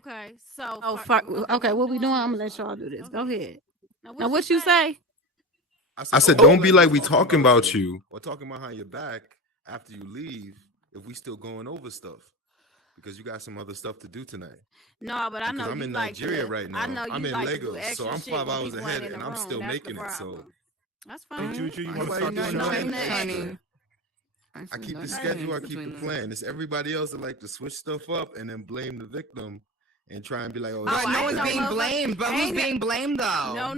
Okay, so okay, what we doing? I'm gonna let y'all do this. Go ahead. Now, what you say? I said, don't be like we talking about you or talking behind your back after you leave if we still going over stuff. Because you got some other stuff to do tonight. No, but I know I'm in Nigeria right now. I'm in Lagos, so I'm 5 hours ahead, and I'm still making it. So that's fine. You want to start doing I keep the schedule. I keep the plan. It's everybody else that like to switch stuff up and then blame the victim and try and be like, "Oh, no one's being blamed." But who's being blamed though? No.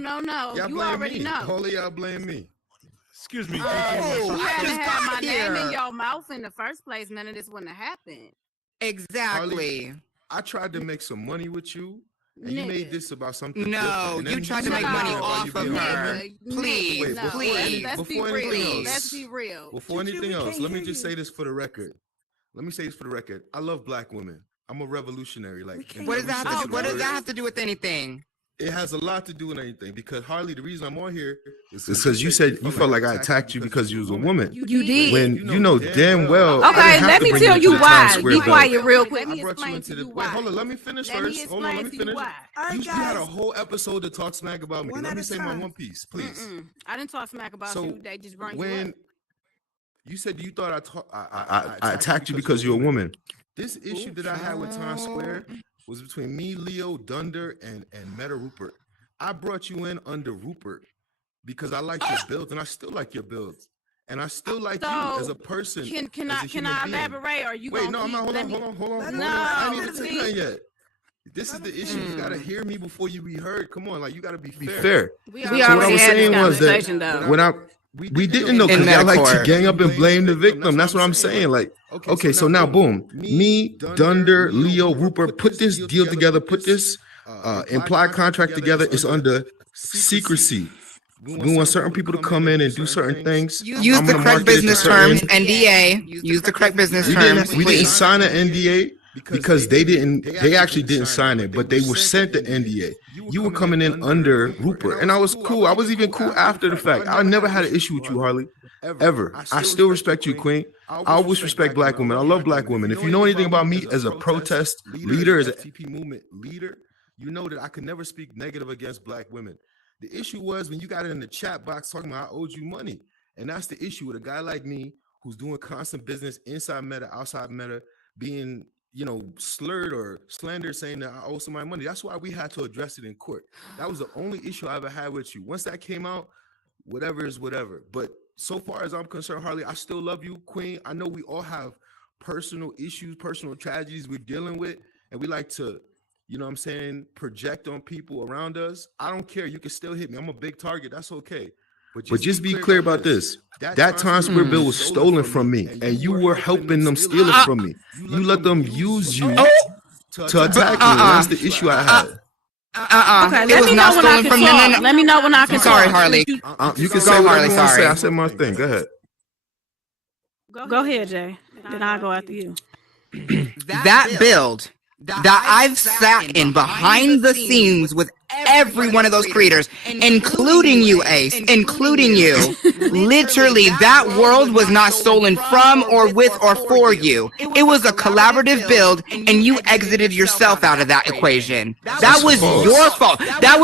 Y'all you blame already me. know. All of y'all blame me. Excuse me. You had to have my name in your mouth in the first place. None of this wouldn't have happened. Exactly. Harley, I tried to make some money with you, and you made this about something. No, you tried to make money off of her. Please, please. Let's be real. Before anything else, let me just say this for the record. I love black women. I'm a revolutionary. Like, what does that have to do with anything? It has a lot to do with anything because Harley, the reason I'm on here is because you said you felt like I attacked you because you was a woman. You did. When you know damn well. Okay, let me tell you why. Be quiet real quick. I brought you into the. Wait, hold on. Let me finish first. Hold on. Let me finish. You had a whole episode to talk smack about me. Let me say my one piece, please. I didn't talk smack about you. They just brought you up. You said you thought I attacked you because you're a woman. This issue that I had with Times Square was between me, Leo, Dunder, and Meta Rupert. I brought you in under Rupert because I like your build, and I still like your builds. And I still like you as a person. Can I elaborate? Or you wait? No, I'm not. Hold on. No, I ain't even said nothing yet. This is the issue. You gotta hear me before you be heard. Come on, like you gotta be fair. We already had this conversation though. When we didn't know because y'all like to gang up and blame the victim. That's what I'm saying. Like, okay, so now boom, me, Dunder, Leo, Rupert, put this deal together, put this implied contract together. It's under secrecy. We want certain people to come in and do certain things. Use the correct business terms, NDA. Use the correct business terms. We didn't sign an NDA because they actually didn't sign it, but they were sent the NDA. You were coming in under Rupert, and I was cool. I was even cool after the fact. I never had an issue with you, Harley, ever. I still respect you, Queen. I always respect black women. I love black women. If you know anything about me as a protest leader, as a TP movement leader, you know that I could never speak negative against black women. The issue was when you got it in the chat box talking about I owed you money, and that's the issue with a guy like me who's doing constant business inside Meta, outside Meta, being slurred or slandered, saying that I owe somebody money. That's why we had to address it in court. That was the only issue I ever had with you. Once that came out, whatever is whatever. But so far as I'm concerned, Harley, I still love you, Queen. I know we all have personal issues, personal tragedies we're dealing with, and we like to, project on people around us. I don't care. You can still hit me. I'm a big target. That's okay. But just be clear about this. That Times Square bill was stolen from me, and you were helping them steal it from me. You let them use you to attack me. That's the issue I had. Okay, let me know when I can talk. Let me know when I can talk. Sorry, Harley. You can say whatever you want to say. I said my thing. Go ahead. Go ahead, Jay. Then I'll go after you. That build that I've sat in behind the scenes with every one of those creators, including you, Ace, including you, literally that world was not stolen from or with or for you. It was a collaborative build, and you exited yourself out of that equation. That was your fault. That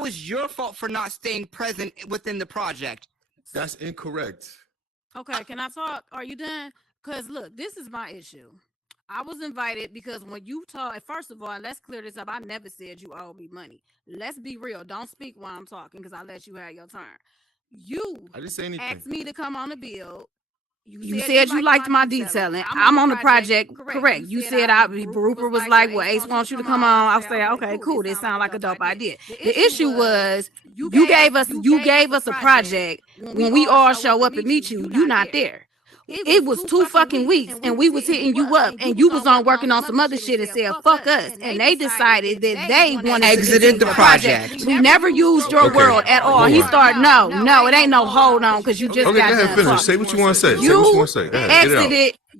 was your fault for not staying present within the project. That's incorrect. Okay, can I talk? Are you done? Because look, this is my issue. I was invited because when you talk, first of all, let's clear this up. I never said you owe me money. Let's be real. Don't speak while I'm talking because I let you have your turn. I didn't say anything. Asked me to come on the bill. You said you liked my detailing. I'm on the project. Correct. You said Rupert was like, well, Ace wants you to come on. I'll say, okay, cool. This sounds like a dope idea. The issue was you gave us a project. When we all show up and meet you, you're not there. It was 2 fucking weeks, and we was hitting you up, and you was on working on some other shit and said, fuck us. And they decided that they wanted to exited the project. We never used your world at all. He started, no, it ain't no hold on, because you just got done finish. talking. Say what you want to say.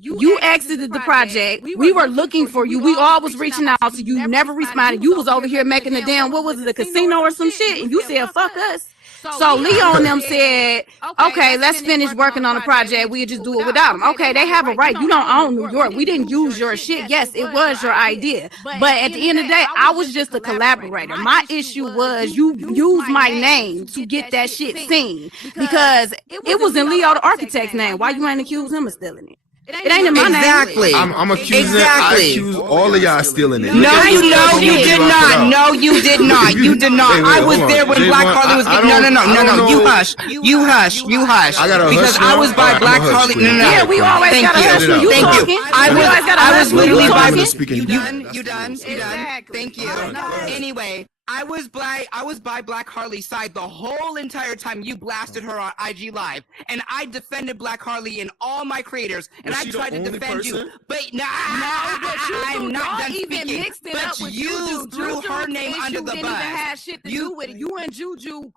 You exited the project. We were looking for you. We all was reaching out to you. You never responded. You was over here making a damn, what was it, a casino or some shit? And you said, fuck us. So Leo and them said, okay, let's finish working on the project. We'll just do it without them. Okay, they have a right. You don't own New York. We didn't use your shit. Yes, it was your idea. But at the end of the day, I was just a collaborator. My issue was you used my name to get that shit seen because it was in Leo the architect's name. Why you ain't accuse him of stealing it? It ain't in my Exactly. name. I'm accusing. Exactly. I accuse all of y'all stealing it. No, you did not. No, you did not. You did not. I was there when Black Harley was getting. No. You hush. You hush. Because I was by Black Harley. No. Yeah, we always gotta hush when you talking. I was literally by. You done. Thank you. Anyway. I was by Black Harley's side the whole entire time you blasted her on IG Live, and I defended Black Harley and all my creators, and I tried to defend you. But I'm not done speaking. But you threw her name under the bus. Didn't even have shit to do with it. You and Juju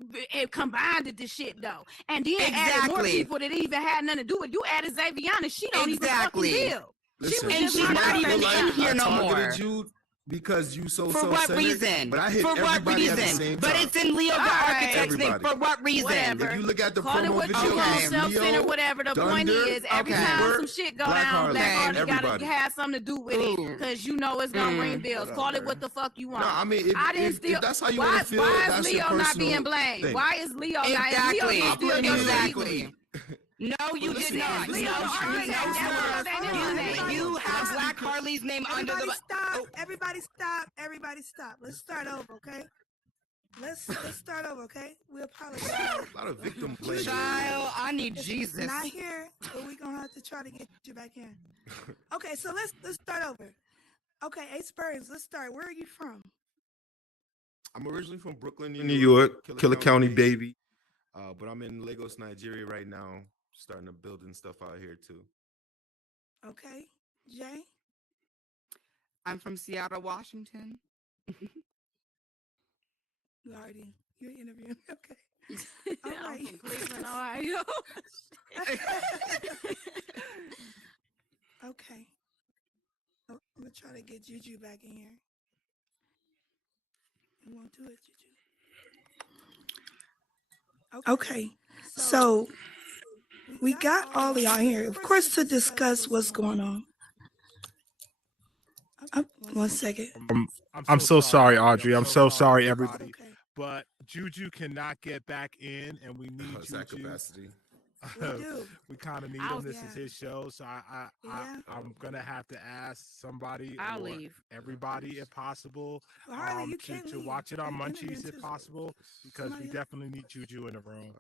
combined this shit though, and then added more people that even had nothing to do with it. You added Xaviana. She don't even fucking deal. And she's not even in here no more. Because you so for what reason? But I hit everybody at the same time. But it's in Leo the architect's name. For what reason? Whatever. If you look at the call promo it video, self-centered, whatever. The point is, every time some shit go down, Black Harley gotta have something to do with it, because you know it's gonna ring bills. Call it what the fuck you want. No, I mean, if that's how you want to feel, why that's is Leo not being blamed? Thing. Why is Leo not? Exactly. No, you did not. You have Black Harley's name under the. Everybody stop. Let's start over, okay? Let's start over, okay? We apologize. A lot of victim blaming. Child, I need Jesus. Not here, but we're gonna have to try to get you back in. Okay, so let's start over. Okay, Ace Burns, let's start. Where are you from? I'm originally from Brooklyn, New York, Killer County, baby. But I'm in Lagos, Nigeria right now, starting to building stuff out here too. Okay, Jay? I'm from Seattle, Washington. You're interviewing. Okay. All right. From Cleveland, Ohio. Okay. I'm gonna try to get Juju back in here. You won't do it, Juju. Okay. So we got all of y'all here, of course, to discuss what's going on. 1 second. I'm so sorry, Audrey. I'm so sorry, everybody. Okay. But Juju cannot get back in, and we need Juju. Capacity. We kind of need him. This is his show, so I'm gonna have to ask somebody, I'll leave. Everybody, if possible, to watch it on Munchies, if possible, because we definitely need Juju in the room.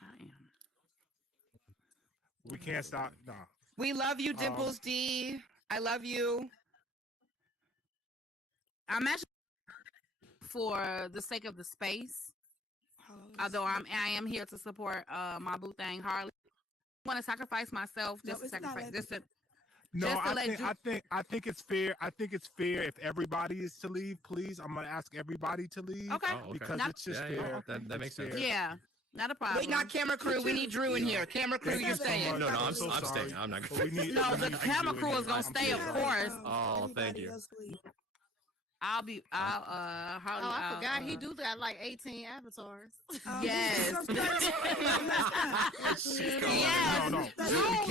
I am. We can't stop. No. We love you, Dimples D. I love you. I'm actually for the sake of the space. Although I am here to support my boo thing Harley. I want to sacrifice myself just to sacrifice this. I think it's fair. I think it's fair if everybody is to leave. Please, I'm gonna ask everybody to leave. Okay. Because it's just fair. That makes sense. Yeah. Not a problem. Wait, not camera crew. We need Drew in here. Camera crew, you're staying. No, I'm staying. I'm not going to. No, the camera crew is going to stay, of course. Oh, thank you. Harley, I forgot he do got like 18 avatars. Yes. No.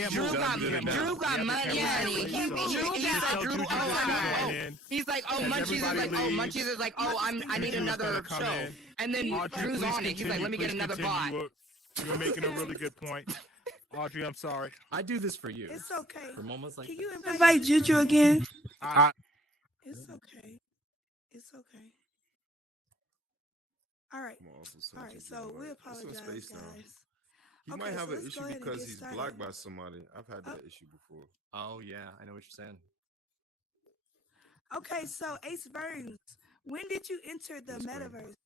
Drew got money. He's like, Munchies is like, I need another show. And then Drew's on it. He's like, let me get another bot. You're making a really good point. Audrey, I'm sorry. I do this for you. It's okay. For moments like Can you invite Juju again? It's okay. It's okay. All right. So we apologize, guys. He might have an issue because he's blocked by somebody. I've had that issue before. Oh, yeah. I know what you're saying. Okay, so Ace Burns, when did you enter the metaverse?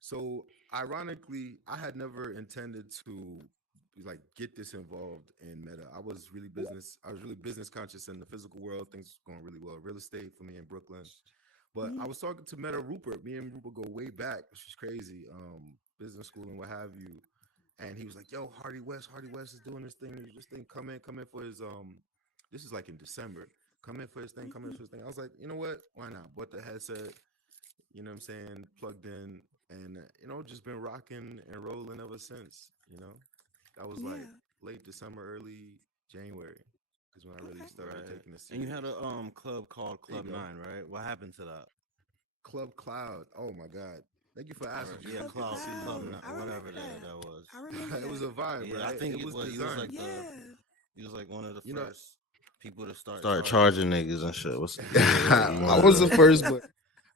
So, ironically, I had never intended to get this involved in meta. I was really business conscious in the physical world. Things were going really well. Real estate for me in Brooklyn. But I was talking to Meta Rupert. Me and Rupert go way back, which is crazy. Business school and what have you. And he was like, yo, Hardy West is doing this thing. Come in for his this is like in December. Come in for his thing. I was like, you know what? Why not? Bought the headset, you know what I'm saying? Plugged in, and just been rocking and rolling ever since. That was like late December, early January is when I really started taking this. And you had a club called Club 9, right? What happened to that? Club Cloud. Oh my God. Thank you for asking. Yeah, Club 9, whatever that was. I remember It was a vibe, Yeah, right? I think it was he designed. was like one of the first people to start charging niggas and shit. I was the first, but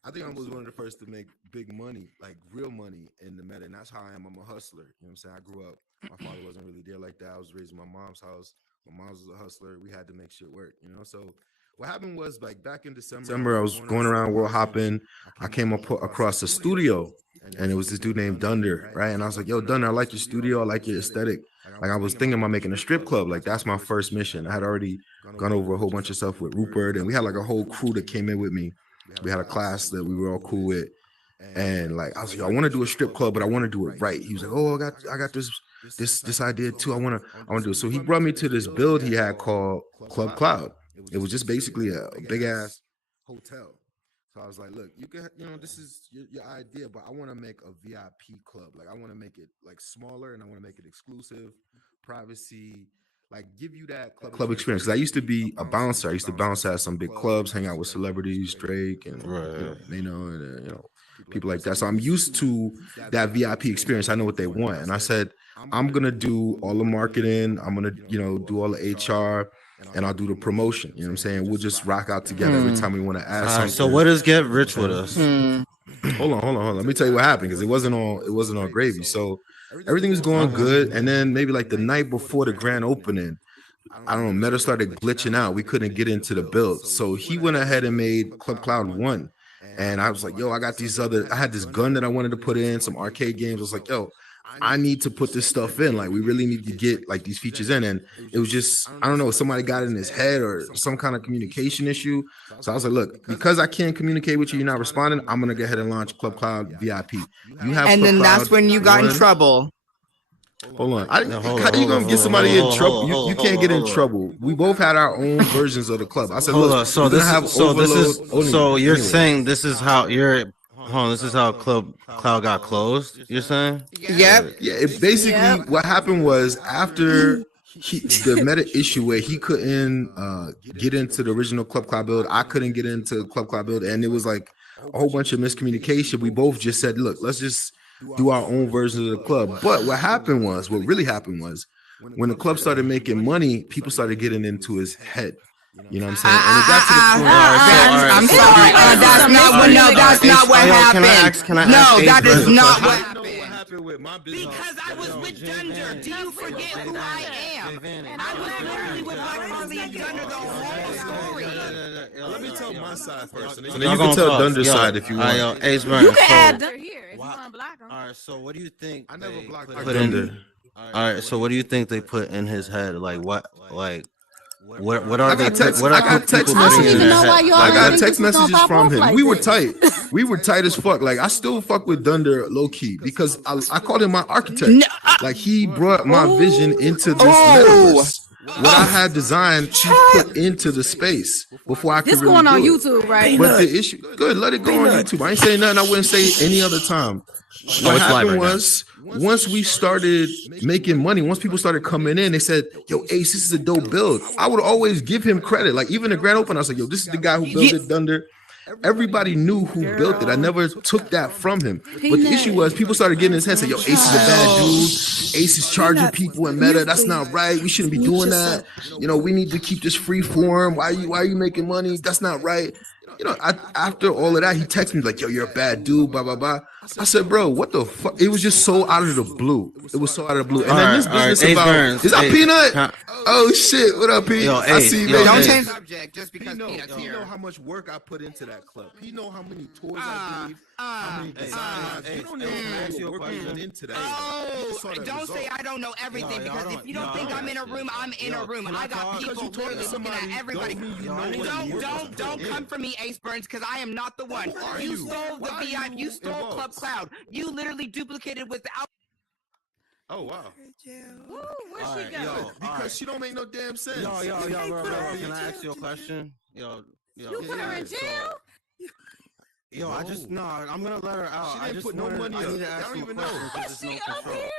I think I was one of the first to make big money, like real money in the meta. And that's how I am. I'm a hustler. You know what I'm saying? I grew up, my father wasn't really there like that. I was raised in my mom's house. My mom was a hustler. We had to make shit work, So what happened was, like, back in December, I was going around world hopping. I came across a studio, and it was this dude named Dunder, right? And I was like, yo, Dunder, I like your studio. I like your aesthetic. Like, I was thinking about making a strip club. Like, that's my first mission. I had already gone over a whole bunch of stuff with Rupert, and we had like a whole crew that came in with me. We had a class that we were all cool with. And like, I was like, I want to do a strip club, but I want to do it right. He was like, oh, I got this idea too. I want to do it. So he brought me to this build he had called Club Cloud. It was just basically a big ass hotel. So I was like, look, you can, this is your idea, but I want to make a VIP club. Like, I want to make it like smaller, and I want to make it exclusive, privacy, like give you that club experience. Because I used to be a bouncer. I used to bounce at some big clubs, hang out with celebrities, Drake, and people like that. So I'm used to that VIP experience. I know what they want, and I said, I'm gonna do all the marketing. I'm gonna, do all the HR. And I'll do the promotion. You know what I'm saying? We'll just rock out together every time we want to add something. So what is Get Rich With Us? Hold on. Let me tell you what happened, because it wasn't all gravy. So everything was going good, and then maybe like the night before the grand opening, I don't know, Meta started glitching out. We couldn't get into the build, so he went ahead and made Club Cloud 1. And I was like, yo, I had this gun that I wanted to put in, some arcade games. I was like, yo, I need to put this stuff in. Like, we really need to get like these features in. And it was just, I don't know, somebody got it in his head or some kind of communication issue. So I was like, look, because I can't communicate with you, you're not responding, I'm going to go ahead and launch Club Cloud VIP. You have and Club then that's Cloud when you got 1. in trouble. Hold on. How you going to get somebody in trouble? You can't get in trouble. We both had our own versions of the club. I said, look, so you're saying this is how this is how Club Cloud got closed, you're saying? Yep. Yeah, basically what happened was, after the meta issue where he couldn't get into the original Club Cloud build, I couldn't get into Club Cloud build, and it was like a whole bunch of miscommunication. We both just said, look, let's just do our own version of the club. But what really happened was, when the club started making money, people started getting into his head. You know what I'm saying? And it got to the point. I'm sorry. That's not what happened. No, that is not what happened. With my business. Because I was with Dunder. Do you forget who I am? And I was literally with Black Marley and Dunder the whole story. Let me tell my side first. So you can tell Dunder's side if you want. Ace You can add Dunder here if you want to block him. All right, so what do you think? I never blocked Dunder. All right, so what do you think they put in his head? Like what? Like what are they? I got text messages. I got text messages from him. We were tight. We were tight as fuck. Like, I still fuck with Dunder low key, because I called him my architect. Like, he brought my vision into this metaverse. What I had designed, he put into the space before I could really going on do YouTube, it. right? But the issue, good, let it go on YouTube. I ain't saying nothing I wouldn't say any other time. What happened was, once we started making money, once people started coming in, they said, yo, Ace, this is a dope build. I would always give him credit. Like, even the grand open, I was like, yo, this is the guy who built it, Dunder. Everybody knew who built it. I never took that from him. But the issue was, people started getting in his head, saying, yo, Ace is a bad dude. Ace is charging people in meta. That's not right. We shouldn't be doing that. We need to keep this free form. Why are you making money? That's not right. After all of that, he texted me like, yo, you're a bad dude, blah, blah, blah. I said, bro, what the fuck? It was just so out of the blue. It was so out of the blue. And then this business about, is that Peanut? Oh, shit. What up, Pete? I see you, don't change the subject just because Peanut's here. He know how much work I put into that club. He know how many tours I gave, how many designs. You don't know how much work I put into that. Don't say I don't know everything, because if you don't think I'm in a room, I'm in a room. I got people literally looking at everybody. Don't come for me, Ace Burns, because I am not the one. You stole the VIP. You stole Club Cloud. You literally duplicated without. Oh, wow. Ooh, where'd she go? Because she don't make no damn sense. Yo, bro. Can I ask you a question? Yo. You put her in jail? Yo, I just no. I'm gonna let her out. She I didn't just put no wanted- money I up. need to I ask don't some even know. questions 'cause there's no control.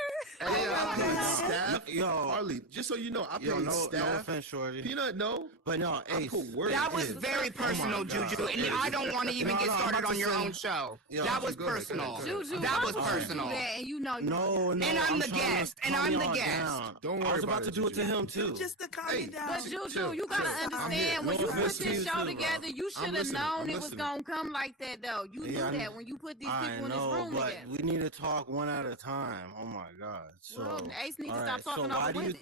Hey, I paid God. staff. Yo, Harley, just so you know, I paid yo, no staff. offense, shorty. Peanut, no. But no, I Ace. put work. That was in. very personal, God. Juju, and I don't want to even get started on your own show. Yo, That was go ahead, personal. go ahead. Juju, That why was would you do personal. that? And you know, No, And I'm the trying to guest, and calm I'm the y'all guest. down. Don't I worry was about about to it, do it to Juju. him too. Just to calm Hey, you down. But Juju, chill, you gotta chill. understand when No you put offense to this you show too, bro. together, you should have listening, known I'm it was listening. gonna come like that, though. You Yeah, knew I that when you put these I people in this know, room but together. we need to talk one at a time. Oh my God. So, Well, Ace needs to all stop right, so talking why over do you? women.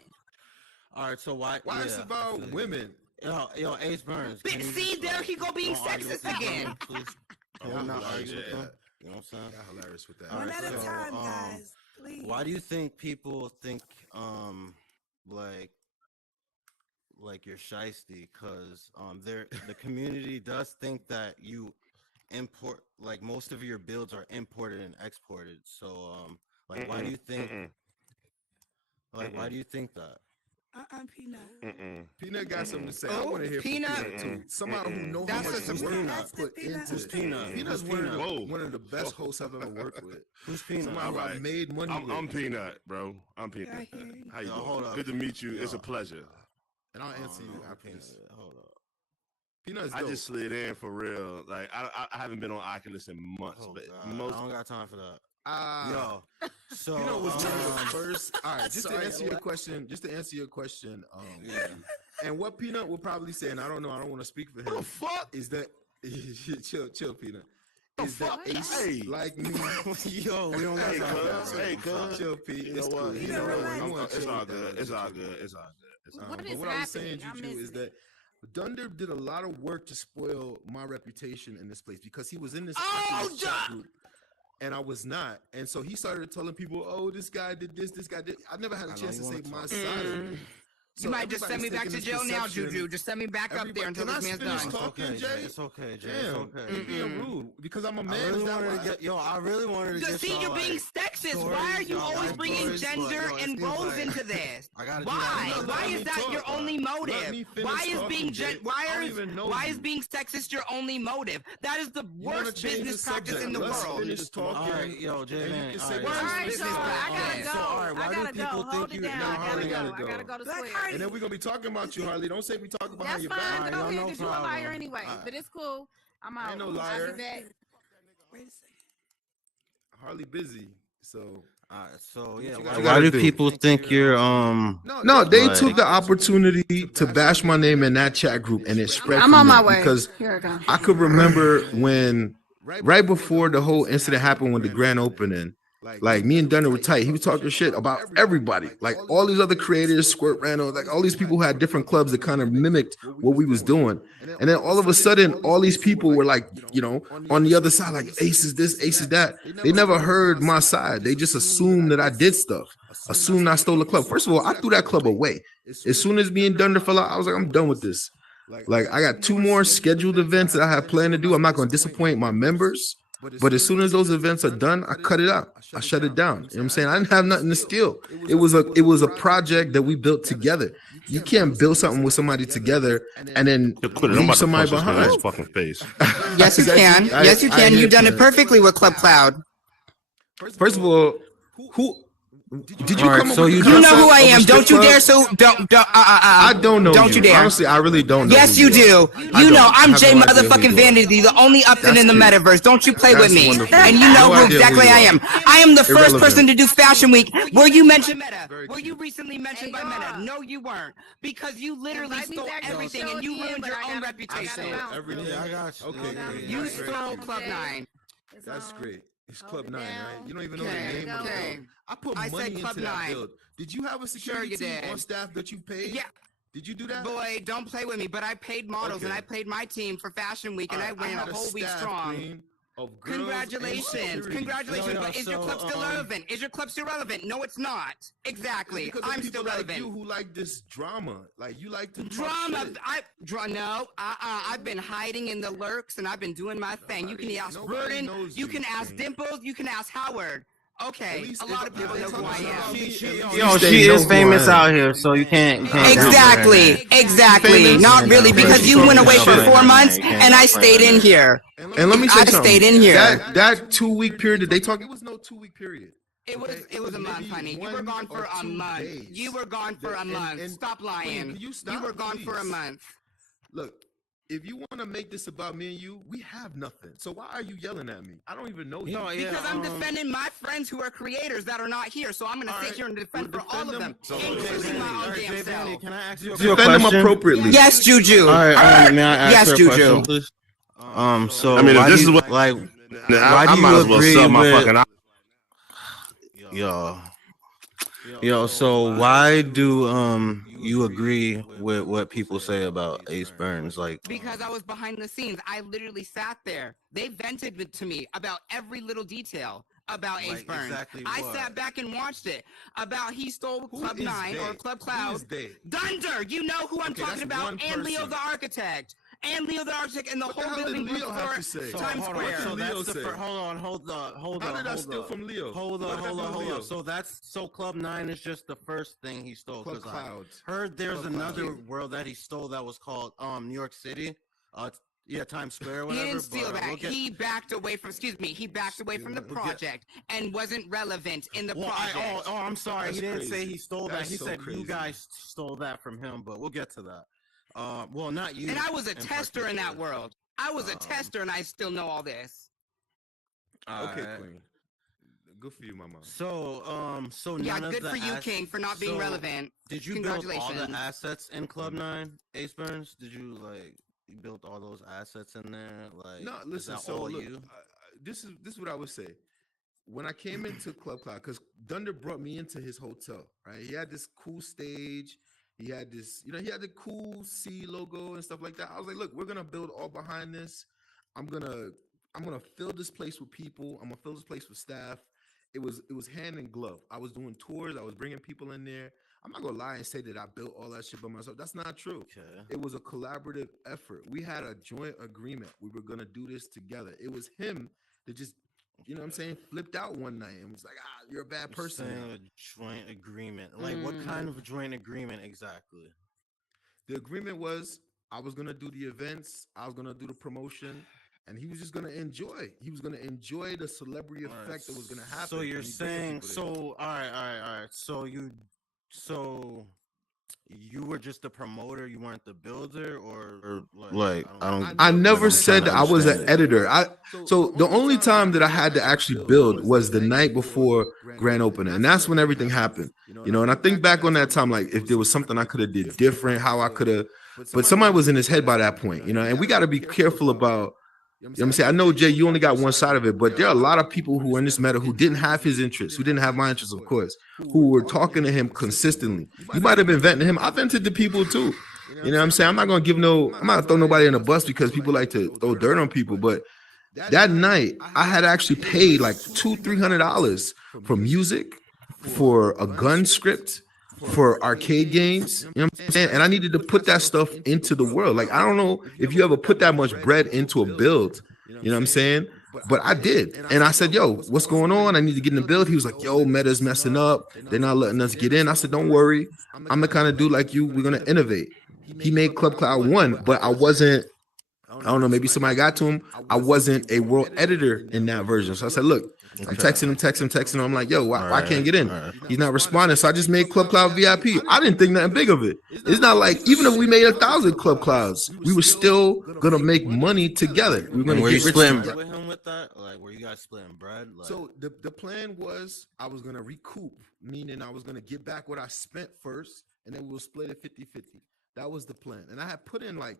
All right, so why? Why yeah, it's I about feel you. women? Yo, Ace Burns. But can you see, just, there he go being don't argue with sexist this again. woman, please? Can Oh, we not hilarious argue with with them? that. You know what I'm saying? Y'all hilarious with that. All One right, at a so, time, guys. Please. Why do you think people think like you're shiesty? Because the community does think that you import, like most of your builds are imported and exported. So like why do you think why do you think that? I'm Peanut. Peanut got something to say. I Oh, want to hear Peanut. from Peanut too. Somebody who knows how That's much a work Peanut. I put That's into the Peanut. Peanut's Who's one of, the, Peanut? one of the best hosts I've ever worked with. Who's Peanut? Somebody All who I right. made money with. I'm Peanut, bro. I'm Peanut. Right here. How you Yo, doing? hold up. Good to meet you. It's a Yo. pleasure. And I'll answer you Oh, after this. Hold up. Peanut's I dope. just slid in for real. Like I haven't been on Oculus in months, Oh, but God. most I don't got time for that. Ah. Yo, so Peanut was one of the first. All right, just Sorry, to answer I your like- question. Just to answer your question. Yeah. And what Peanut will probably say, and I don't know. I don't want to speak for what the him. fuck? Is that chill, Peanut? The Is that fuck? Ace Hey. like me? Yo, we don't got Hey, time for cuz. that. Hey, cuz. Chill, Pete. You know It's what? cool. You You know know what? what? You want It's chill all with that. good. It's all good. It's all good. It's all What good. is But what I was happening? saying, I'm Juju, is missing that Dunder did a lot of work to spoil my reputation in this place because he was in this Oh, Oculus chat group, and I was not. And so he started telling people, "Oh, this guy did this. This guy did." I never had a I know chance to you say wanna my talk. side of it. You might just send me back to jail now, Juju. Just send me back up there until Can I this man's finish done. talking, Jay? It's okay, Jay. Damn, It's okay. you're being rude because I'm a I man. really Is that wanted why? to get I really wanted to get See, y'all, you're being like, sexist. stories, Why are you y'all always like bringing stories, but, gender yo, it and seems roles like into this? I gotta do Why? that. Why Let is me that talk. your only Let motive? me finish Why is talking, being Jay. why I don't is even know why you. is being sexist your only motive? That is the You wanna worst change business the practice in subject? the Let's world. finish talking. All right, yo, Jay, And you man. can all say right, what All you right, business y'all. I practice. gotta go. So, all right, why I do gotta go. people Hold think it you- down. No, I Harley gotta gotta go. go. I gotta go to Black square. Hardy. And then we're gonna be talking about you, Harley. Don't say we talk behind That's your fine. back. Alright, Go yo, ahead, no because you're a problem. liar anyway. Alright. But it's cool. I'm I out. ain't no I'll liar. be back. Wait a second. Harley busy, so All right, so yeah, you why, gotta why do do? people think you're no, they Like- took the opportunity to bash my name in that chat group, and it spread. I'm from on my there way. because Here I go. I could remember when, right before the whole incident happened, when the grand opening, like me and Dunner were tight. He was talking shit about everybody, like all these other creators, Squirt Randall, like all these people who had different clubs that kind of mimicked what we was doing. And then all of a sudden, all these people were like, you know, on the other side, like Ace is this, Ace is that. They never heard my side. They just assumed that I did stuff. Assumed I stole the club. First of all, I threw that club away. As soon as me and Dunner fell out, I was like, I'm done with this. Like I got 2 more scheduled events that I have planned to do. I'm not going to disappoint my members. But as soon as those events are done, I cut it out. I shut it down. You know what I'm saying? I didn't have nothing to steal. It was a project that we built together. You can't build something with somebody together and then leave somebody behind. fucking face. Yes, you can. Yes, you can. You've done it perfectly with Club Cloud. First of all, who did you All right, come up so with you the You know concept who I of a am. strip Don't you club? dare. So don't. I don't know. Don't you dare. Honestly, I really don't know. Yes, who you are. do. I You know, don't. I I'm have Jay no idea who motherfucking you are. Vanity, the only Upton That's in the cute. metaverse. Don't you play with That's me. wonderful. And you know No who idea exactly who you I are. am. I am the first Irrelevant. person to do Fashion Week. Were you mentioned Meta? Very Were you cute. recently mentioned Hey, by Meta? y'all. No, you weren't. Because you literally Invite me stole back to the everything show and you again, ruined but your I own gotta reputation. bounce. Everything. Yeah, I got you. Okay, Hold on. great. You That's great. stole Club 9. It's That's on. great. It's Hold Club it 9, down. right? You don't even know the Okay, name of the okay. build. I put I money said into Club that 9. build. Did you have a security you team did. on staff that you paid? Yeah. Did you do that? Boy, don't play with me. But I paid models and Okay. I paid my team for Fashion Week and I Alright, ran had a whole week staff, strong. Queen, of girls and Congratulations. security. Congratulations. No, no, But is your so, club still relevant? Is your club still relevant? No, it's not. Exactly. Because of I'm people still like relevant. you who like this drama. Like you like to talk Drama. shit. No. I've been hiding in the lurks and I've been doing my thing. You can ask Nobody Burden. knows You you, can ask Queen. Dimples. You can ask Howard. Okay, a lot of people know who I am. She is famous out here, so you can't Exactly. Not really, because you went away for 4 months and I stayed in here. And let me say something. Stayed in here. That 2-week period that they talk, it was no 2-week period. It was a month, honey. You were gone for a month. You were gone for a month. Stop lying. You were gone for a month. Look, if you want to make this about me and you, we have nothing. So why are you yelling at me? I don't even know you. Because I'm defending my friends who are creators that are not here. So I'm going to sit here and defend for all of them, including my own damn self. Can I ask you a Defend question? them appropriately. Yes, Juju. All right, may I ask Yes, her a Juju. question, please? So I mean, if why this do is you, what like, I why do might you as well agree sell my with, fucking. Yo, so why do you agree with what people say about Ace Burns? Like, because I was behind the scenes. I literally sat there. They vented to me about every little detail about Ace Burns. Exactly I what? sat back and watched it. About he stole Club 9 or Club Cloud. Dunder, you know who I'm talking about, and Leo the Architect. And Leo the Architect and the whole building before Times Square. So that's the hold on. How did I steal from Leo? Hold on. So Club 9 is just the first thing he stole. Club Clouds. Heard there's another world that he stole that was called New York City. Yeah, Times Square, whatever. He didn't steal that. He backed away from. He backed away from the project and wasn't relevant in the project. I'm sorry. That's he didn't crazy. say he stole that. That's He so said crazy. you guys stole that from him. But we'll get to that. Well, not you. And I was a tester in that world. I was a tester, and I still know all this. Okay, Queen. Good for you, Mama. So Yeah, none of good the for you, King, for not being relevant. Did you build all the Congratulations. assets in Club 9, Ace Burns? Did you you built all those assets in there? Like, No, listen. is that So all look, you? this is what I would say. When I came into Club Cloud, because Dunder brought me into his hotel, right? He had this cool stage. He had this, he had the cool C logo and stuff like that. I was like, look, we're gonna build all behind this. I'm gonna fill this place with people. I'm gonna fill this place with staff. It was hand in glove. I was doing tours. I was bringing people in there. I'm not gonna lie and say that I built all that shit by myself. That's not true. Okay. It was a collaborative effort. We had a joint agreement. We were gonna do this together. It was him that just, flipped out one night and was like, you're a bad person. Saying a joint agreement. Like, what kind of a joint agreement exactly? The agreement was I was gonna do the events, I was gonna do the promotion, and he was just gonna enjoy. He was gonna enjoy the celebrity effect that was gonna happen. So you're when he bringing saying, people there. all right. So you were just the promoter, you weren't the builder, or I never said that I was an editor. So the only time that I had to actually build was the night before grand opening, and that's when everything happened. And I think back on that time, like if there was something I could have did different, how I could have, but somebody was in his head by that point, and we got to be careful about. I'm saying? I know, Jay, you only got one side of it, but there are a lot of people who are in this matter who didn't have his interests, who didn't have my interests, of course, who were talking to him consistently. You might have been venting him. I vented to people too. You know what I'm saying? I'm not going to I'm not going to throw nobody in a bus because people like to throw dirt on people. But that night, I had actually paid like $200-$300 for music, for a gun script, for arcade games, you know what I'm saying? And I needed to put that stuff into the world. Like, I don't know if you ever put that much bread into a build, you know what I'm saying? But I did. And I said, yo, what's going on? I need to get in the build. He was like, yo, Meta's messing up. They're not letting us get in. I said, don't worry. I'm the kind of dude like you. We're going to innovate. He made Club Cloud 1, but I wasn't, I don't know, maybe somebody got to him. I wasn't a world editor in that version. So I said, look, I'm texting him. I'm like, yo, why I can't get in? He's not responding. So I just made Club Cloud VIP. I didn't think nothing big of it. It's not like, even if we made 1,000 Club Clouds, we were still going to make money together. We were going to get rich together. With him with that? Like, were you guys splitting bread? Like... So the plan was I was going to recoup, meaning I was going to get back what I spent first, and then we'll split it 50-50. That was the plan. And I had put in like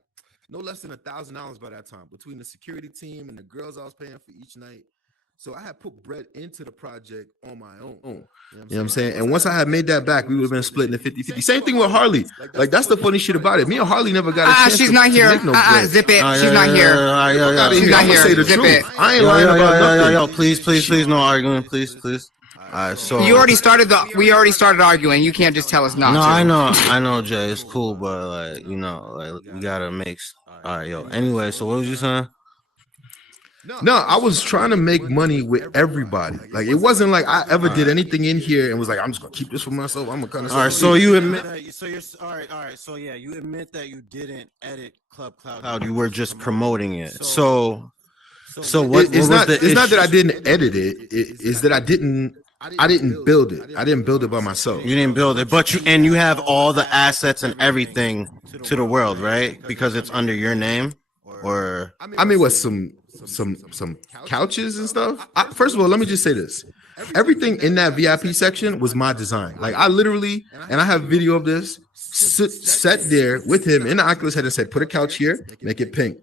no less than $1,000 by that time between the security team and the girls I was paying for each night. So I had put bread into the project on my own. You know what I'm saying? And once I had made that back, we would have been splitting it 50-50. Same thing with Harley. Like, that's the funny shit about it. Me and Harley never got a chance she's not here. Make no bread. Zip it. She's not here. She's not here. Zip it. I ain't lying about nothing. Yo, please, no arguing, please. All right, so we already started arguing. You can't just tell us not to. I know, Jay. It's cool, but we gotta make. All right, yo. Anyway, so what was you saying? No, I was trying to make money with everybody. Like it wasn't like I ever did anything in here and was like, I'm just gonna keep this for myself. I'm gonna kind of. All right, so you admit that. So you're all right. So yeah, you admit that you didn't edit Club Cloud. You were just promoting it. So what? It's not that I didn't edit it. It's that I didn't build it. I didn't build it by myself. You didn't build it, but you have all the assets and everything to the world, right? Because it's under your name. Or I mean, what some couches and stuff. First of all, let me just say this: everything in that VIP section was my design. Like I literally, and I have video of this, sat there with him in the Oculus head and said, "Put a couch here, make it pink.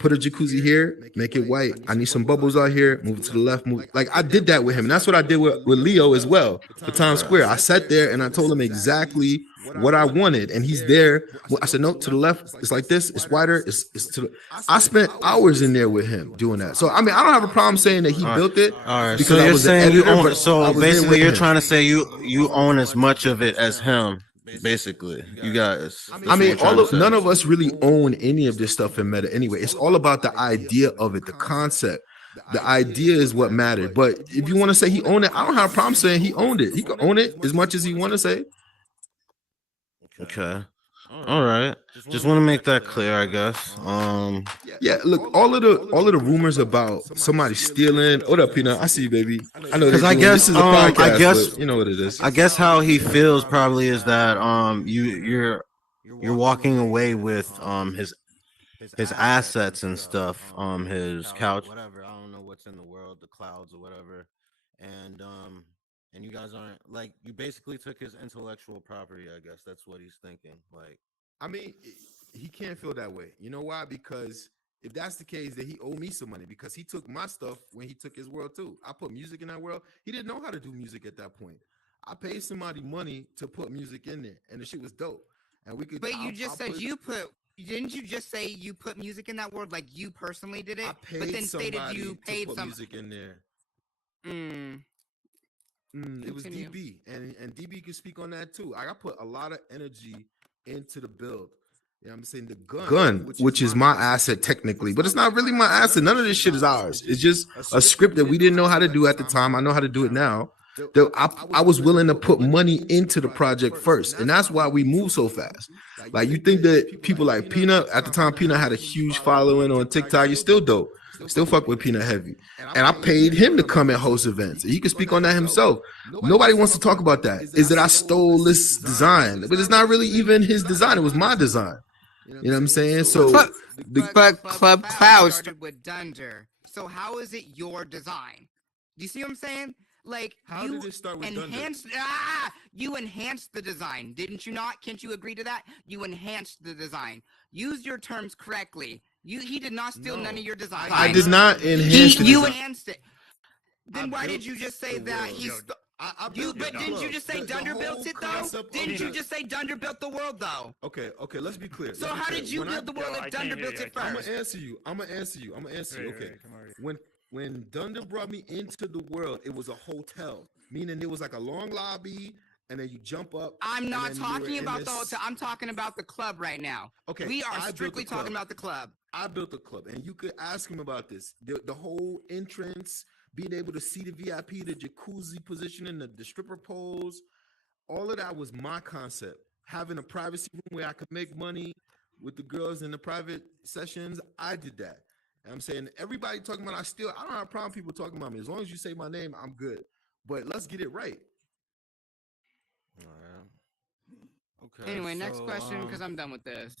Put a jacuzzi here, make it white. I need some bubbles out here. Move it to the left. Move." Like I did that with him, and that's what I did with Leo as well for Times Square. I sat there and I told him exactly what I wanted, and he's there. I said, "No, to the left. It's like this. It's wider. It's to the." I spent hours in there with him doing that. So I mean, I don't have a problem saying that he built it. All right, because so you're saying you own. So basically, you're him. trying to say you own as much of it as him. Basically, you guys. I mean, none of us really own any of this stuff in Meta anyway. It's all about the idea of it, the concept. The idea is what mattered. But if you want to say he owned it, I don't have a problem saying he owned it. He could own it as much as he want to say. Okay. All right. Just want to make that clear, I guess. Yeah, look, all of the rumors about somebody stealing. What up, Peanut? I see you, baby. I know, because I guess this is a podcast, I guess but you know what it is. I guess how he feels probably is that you're walking away with his assets and stuff, his couch, whatever. I don't know what's in the world, the clouds or whatever, and you guys aren't like, you basically took his intellectual property. I guess that's what he's thinking. Like, I mean, he can't feel that way. You know why? Because if that's the case, then he owe me some money, because he took my stuff when he took his world too. I put music in that world. He didn't know how to do music at that point. I paid somebody money to put music in there, and the shit was dope. And we could. But you just said you put. Didn't you just say you put music in that world, like you personally did it? I paid but then stated you paid to put some music in there. It was DB, and DB can speak on that too. I put a lot of energy into the build. You know what I'm saying? The gun, which is my asset technically, but it's not really my asset. None of this shit is ours. It's just a script that we didn't know how to do at the time. I know how to do it now. I was willing to put money into the project first, and that's why we move so fast. Like, you think that people like Peanut, at the time Peanut had a huge following on TikTok, he's still dope. Still fuck with Peanut heavy. And I paid him to come and host events. He can speak on that himself. Nobody wants to talk about that. Is that I stole this design, but it's not really even his design. It was my design. You know what I'm saying? So, but Club Cloud started with Dunder. So how is it your design? Do you see what I'm saying? Like, how did it start with enhanced? You enhanced the design, didn't you not? Can't you agree to that? You enhanced the design. Use your terms correctly. He did not steal none of your design. I did not enhance it. You enhanced it. Then why did you just say that didn't you just say Dunder built it though? Didn't you just say Dunder built the world though? Okay, let's be clear. So how did you build the world if Dunder built it first? I'm gonna answer you. Okay. When Dunder brought me into the world, it was a hotel, meaning it was like a long lobby, and then you jump up. I'm not talking about the hotel. I'm talking about the club right now. Okay, we are strictly talking about the club. I built the club, and you could ask him about this. The whole entrance, being able to see the VIP, the jacuzzi positioning, the stripper poles, all of that was my concept. Having a privacy room where I could make money with the girls in the private sessions, I did that. And I'm saying, everybody talking about I don't have a problem people talking about me. As long as you say my name, I'm good. But let's get it right. All right. Okay. Anyway, next question, because I'm done with this.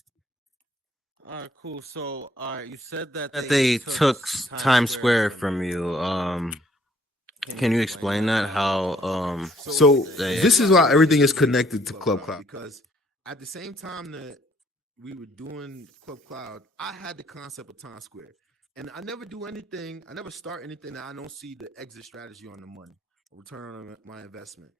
All right, cool. So, all right, you said that they took Times Square from you. Can you explain that? How? So this is why everything is connected to Club Cloud, because at the same time that we were doing Club Cloud, I had the concept of Times Square, and I never do anything. I never start anything that I don't see the exit strategy on the money, return on my investment.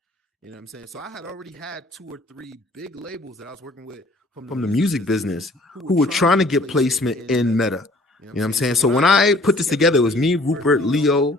You know what I'm saying? So I had already had 2 or 3 big labels that I was working with from the music business who were trying to get placement in Meta. You know what I'm saying? So when I put this together, it was me, Rupert, Leo.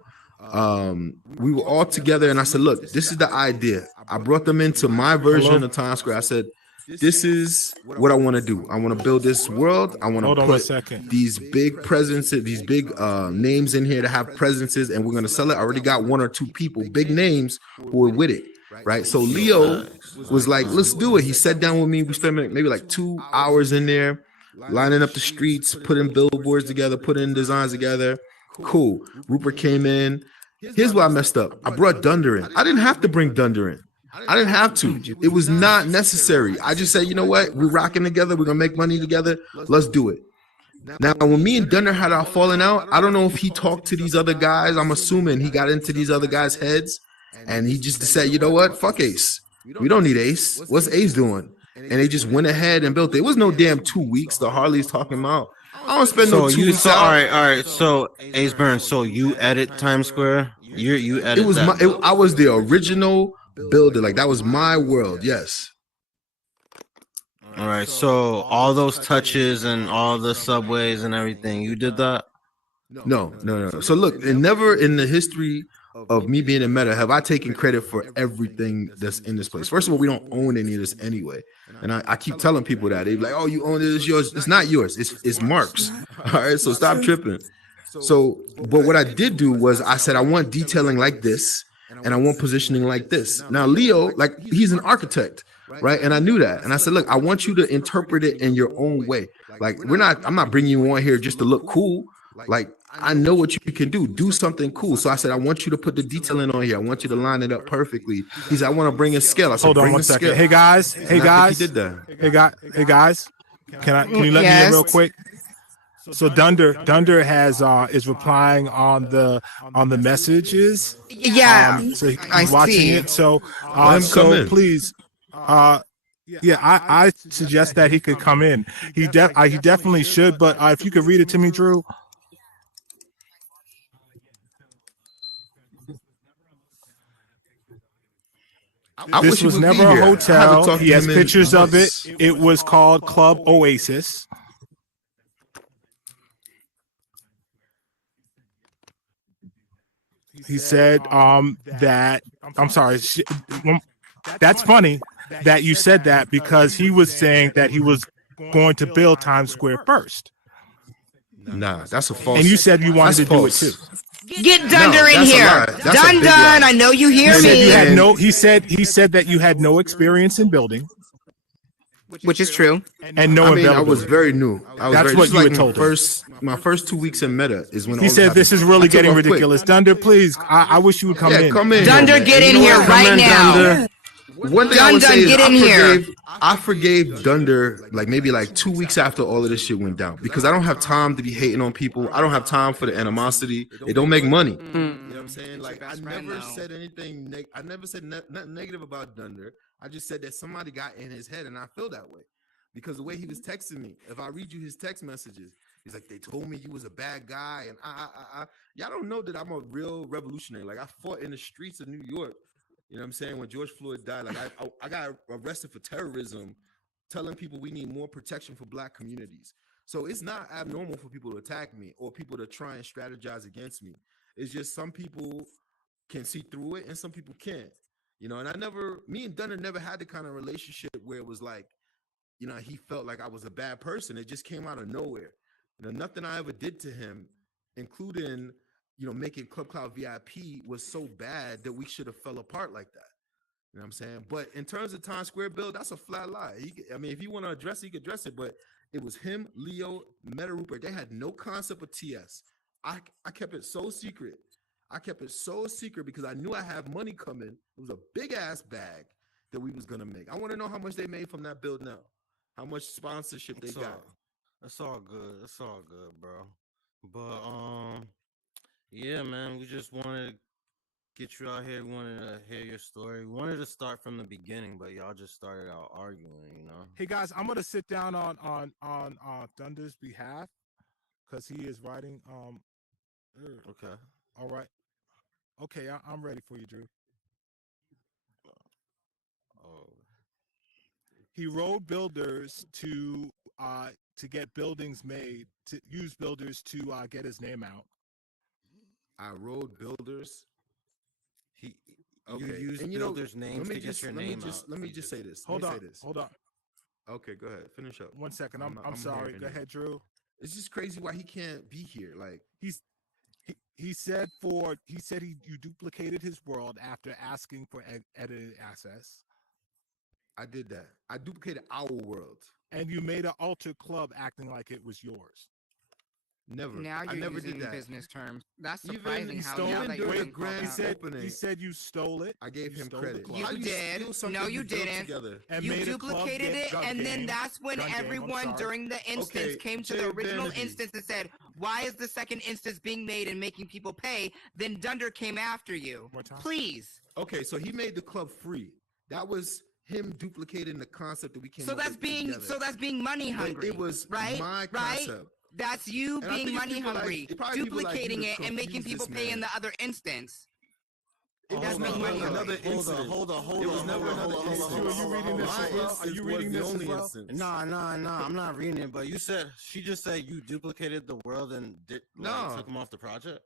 We were all together, and I said, look, this is the idea. I brought them into my version of Times Square. I said, this is what I want to do. I want to build this world. I want to put these big presences, these big names in here to have presences, and we're going to sell it. I already got 1 or 2 people, big names, who are with it, right? So Leo was like, let's do it. He sat down with me. We spent maybe like 2 hours in there, lining up the streets, putting billboards together, putting designs together. Cool. Rupert came in. Here's why I messed up. I brought Dunder in. I didn't have to bring Dunder in. I didn't have to. It was not necessary. I just said, you know what? We're rocking together. We're going to make money together. Let's do it. Now, when me and Dunder had our falling out, I don't know if he talked to these other guys. I'm assuming he got into these other guys' heads, and he just said, you know what? Fuck Ace. We don't need Ace. What's Ace doing? And they just went ahead and built it. It was no damn 2 weeks. The Harley's talking about. I don't spend no 2 weeks. All right. So Ace Burns. So you edit Times Square. You edit. It was I was the original builder. Like that was my world. Yes. All right. So all those touches and all the subways and everything, you did that? No. So look, and never in the history of me being in Meta have I taken credit for everything that's in this place. First of all, we don't own any of this anyway. And I keep telling people that. They're like, oh, you own it, it's yours. It's not yours. It's Mark's. All right. So stop tripping. So, but what I did do was I said, I want detailing like this and I want positioning like this. Now, Leo, like he's an architect, right? And I knew that. And I said, look, I want you to interpret it in your own way. Like I'm not bringing you on here just to look cool. Like I know what you can do. Do something cool. So I said, I want you to put the detailing on here. I want you to line it up perfectly. He said, I want to bring a scale. I said, hold on 1 second. Hey guys. He did that. Hey guys. Can you let me in real quick? So Dunder has is replying on the messages. Yeah, so he's watching it. So please, I suggest that he could come in. He definitely should. But if you could read it to me, Drew. This was never a hotel. He has pictures of it. It was called Club Oasis. He said that I'm sorry. That's funny that you said that because he was saying that he was going to build Times Square first. Nah, that's a false. And you said you wanted to do it too. Get Dunder in here. Dun. I know you hear me. He said that you had no experience in building. Which is true. And no availability. I was very new. That's what you had told him. My first 2 weeks in Meta is when he said this is really getting ridiculous. Dunder, please. I wish you would come in. Come in. Dunder, get in here right now. One thing I would say is I forgave Dunder like maybe like 2 weeks after all of this shit went down because I don't have time to be hating on people. I don't have time for the animosity. It don't make money. You know what I'm saying? Like I never said anything. I never said nothing negative about Dunder. I just said that somebody got in his head, and I feel that way because the way he was texting me. If I read you his text messages, he's like, "They told me you was a bad guy," and y'all don't know that I'm a real revolutionary. Like I fought in the streets of New York. You know what I'm saying? When George Floyd died, like I got arrested for terrorism, telling people we need more protection for Black communities. So it's not abnormal for people to attack me or people to try and strategize against me. It's just some people can see through it and some people can't. You know, and me and Dunner never had the kind of relationship where it was like, you know, he felt like I was a bad person. It just came out of nowhere. You know, nothing I ever did to him, including, you know, making Club Cloud VIP was so bad that we should have fell apart like that. You know what I'm saying? But in terms of Times Square build, that's a flat lie. If you want to address it, he could address it. But it was him, Leo, Meta Rupert. They had no concept of TS. I kept it so secret. Because I knew I had money coming. It was a big ass bag that we was gonna make. I want to know how much they made from that build now. How much sponsorship they got. That's all good, bro. But yeah, man, we just wanted to get you out here. We wanted to hear your story. We wanted to start from the beginning, but y'all just started out arguing, you know. Hey guys, I'm gonna sit down on Thunder's behalf because he is writing. Okay. All right. Okay, I'm ready for you, Drew. Oh. He rode builders to get buildings made, to use builders to get his name out. I rode builders. You use builders' names to get your name out. Let me just say this. Hold on. Okay, go ahead. Finish up. 1 second. I'm sorry. Go ahead, Drew. It's just crazy why he can't be here. Like he said you duplicated his world after asking for edited access. I did that. I duplicated our world. And you made an altered club acting like it was yours. Never. Now you're I never using did that. business terms. That's Even surprising. he How stole now it that during you're the grand opening. He said you stole it. I gave him stole credit. the club. You How did. steal something No, you built didn't. together? And You made a club duplicated it, gun and then game. that's when Gun game, I'm everyone sorry. during the instance Okay, came to Jay the original Vanity. instance and said, "Why is the second instance being made and making people pay?" Then Dunder came after you. More time. Please. Okay, so he made the club free. That was him duplicating the concept that we came So up that's with being together. money But hungry. it was right, my right. concept. That's you And I think being it's money people like- hungry, it probably people like you duplicating that it and making confuse people this pay in man. the other instance. It That's was making never money hungry. another incident. Hold on. It was never another incident. Are you reading this My as well? Are instance you was reading the this as only well? instance. Nah. I'm not reading it. But she just said you duplicated the world and Nah. took him off the project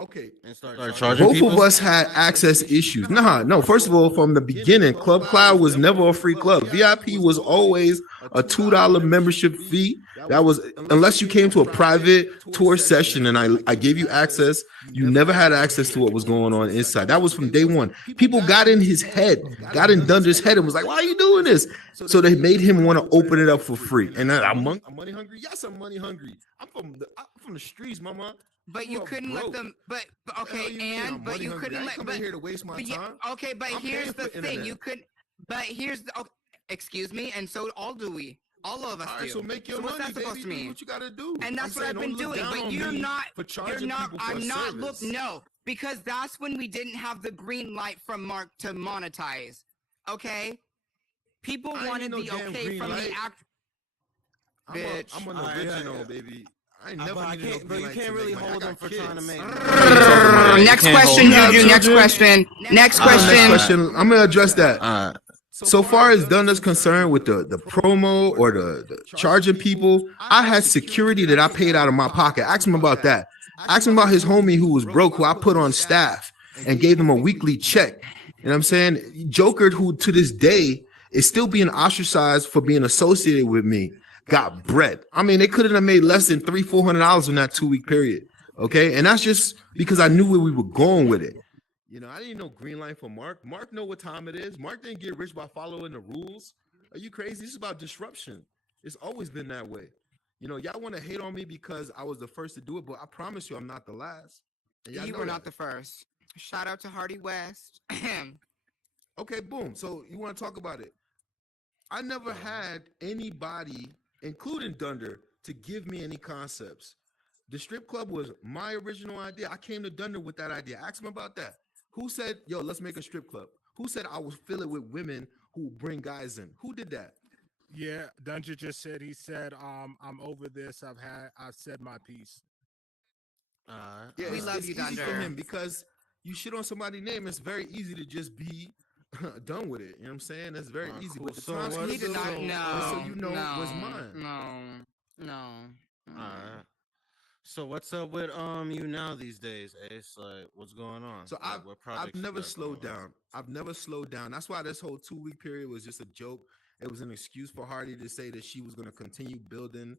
Okay. and started Both charging people. of us had access issues. No. First of all, from the beginning, Club Cloud was never a free club. VIP was always a $2 membership fee. That was unless you came to a private tour session and I gave you access. You never had access to what was going on inside. That was from day one. People got in his head, got in Dunder's head, and was like, "Why are you doing this?" So they made him want to open it up for free. And I'm money hungry. Yes, I'm money hungry. I'm from the streets, mama. But you couldn't let them. But okay, but you couldn't let. Come in here to waste my time. Okay, but I'm here's paying the for thing. internet. You could. But here's the. Excuse me, and so all do we. All of us All do. right, so make your what's money, that supposed baby. to Do mean? what you gotta do. And that's I'm what I've saying, been don't look doing. down But on you're me not. for charging You're not. people for I'm a not. service. No, because that's when we didn't have the green light from Mark to monetize. Okay. People I ain't wanted need the no damn okay green from light. the act. Bitch. I'm an All right, original, yeah. baby. I ain't never But I needed no can't. But green you light can't to really make money. hold I them got for trying to kids. make. Next question, Juju. Next question. Next Next question. question. I'm gonna address that. So far as Dunder's concerned with the promo or the charging people, I had security that I paid out of my pocket. Ask him about that. Ask him about his homie who was broke, who I put on staff and gave him a weekly check. You know what I'm saying? Joker, who to this day is still being ostracized for being associated with me, got bread. I mean, they couldn't have made less than $300-400 in that 2-week period. Okay, and that's just because I knew where we were going with it. You know, I didn't know green line for Mark. Mark know what time it is. Mark didn't get rich by following the rules. Are you crazy? This is about disruption. It's always been that way. You know, y'all want to hate on me because I was the first to do it, but I promise you I'm not the last. And y'all You know were that. not the first. Shout out to Hardy West. Okay, boom. So you want to talk about it? I never had anybody, including Dunder, to give me any concepts. The strip club was my original idea. I came to Dunder with that idea. Ask him about that. Who said, yo, let's make a strip club? Who said I will fill it with women who bring guys in? Who did that? Yeah, Dungeon just said. He said, "I'm over this. I've said my piece." Yeah, We it's love you, easy for Dunder. him because you shit on somebody's name. It's very easy to just be done with it. You know what I'm saying? It's very easy. Cool. But the So time what- He did not know. so you know was mine. No. Alright. So what's up with you now these days, Ace? Like, what's going on? So Like, what I've projects you never got slowed going on? down. I've never slowed down. That's why this whole 2-week period was just a joke. It was an excuse for Hardy to say that she was going to continue building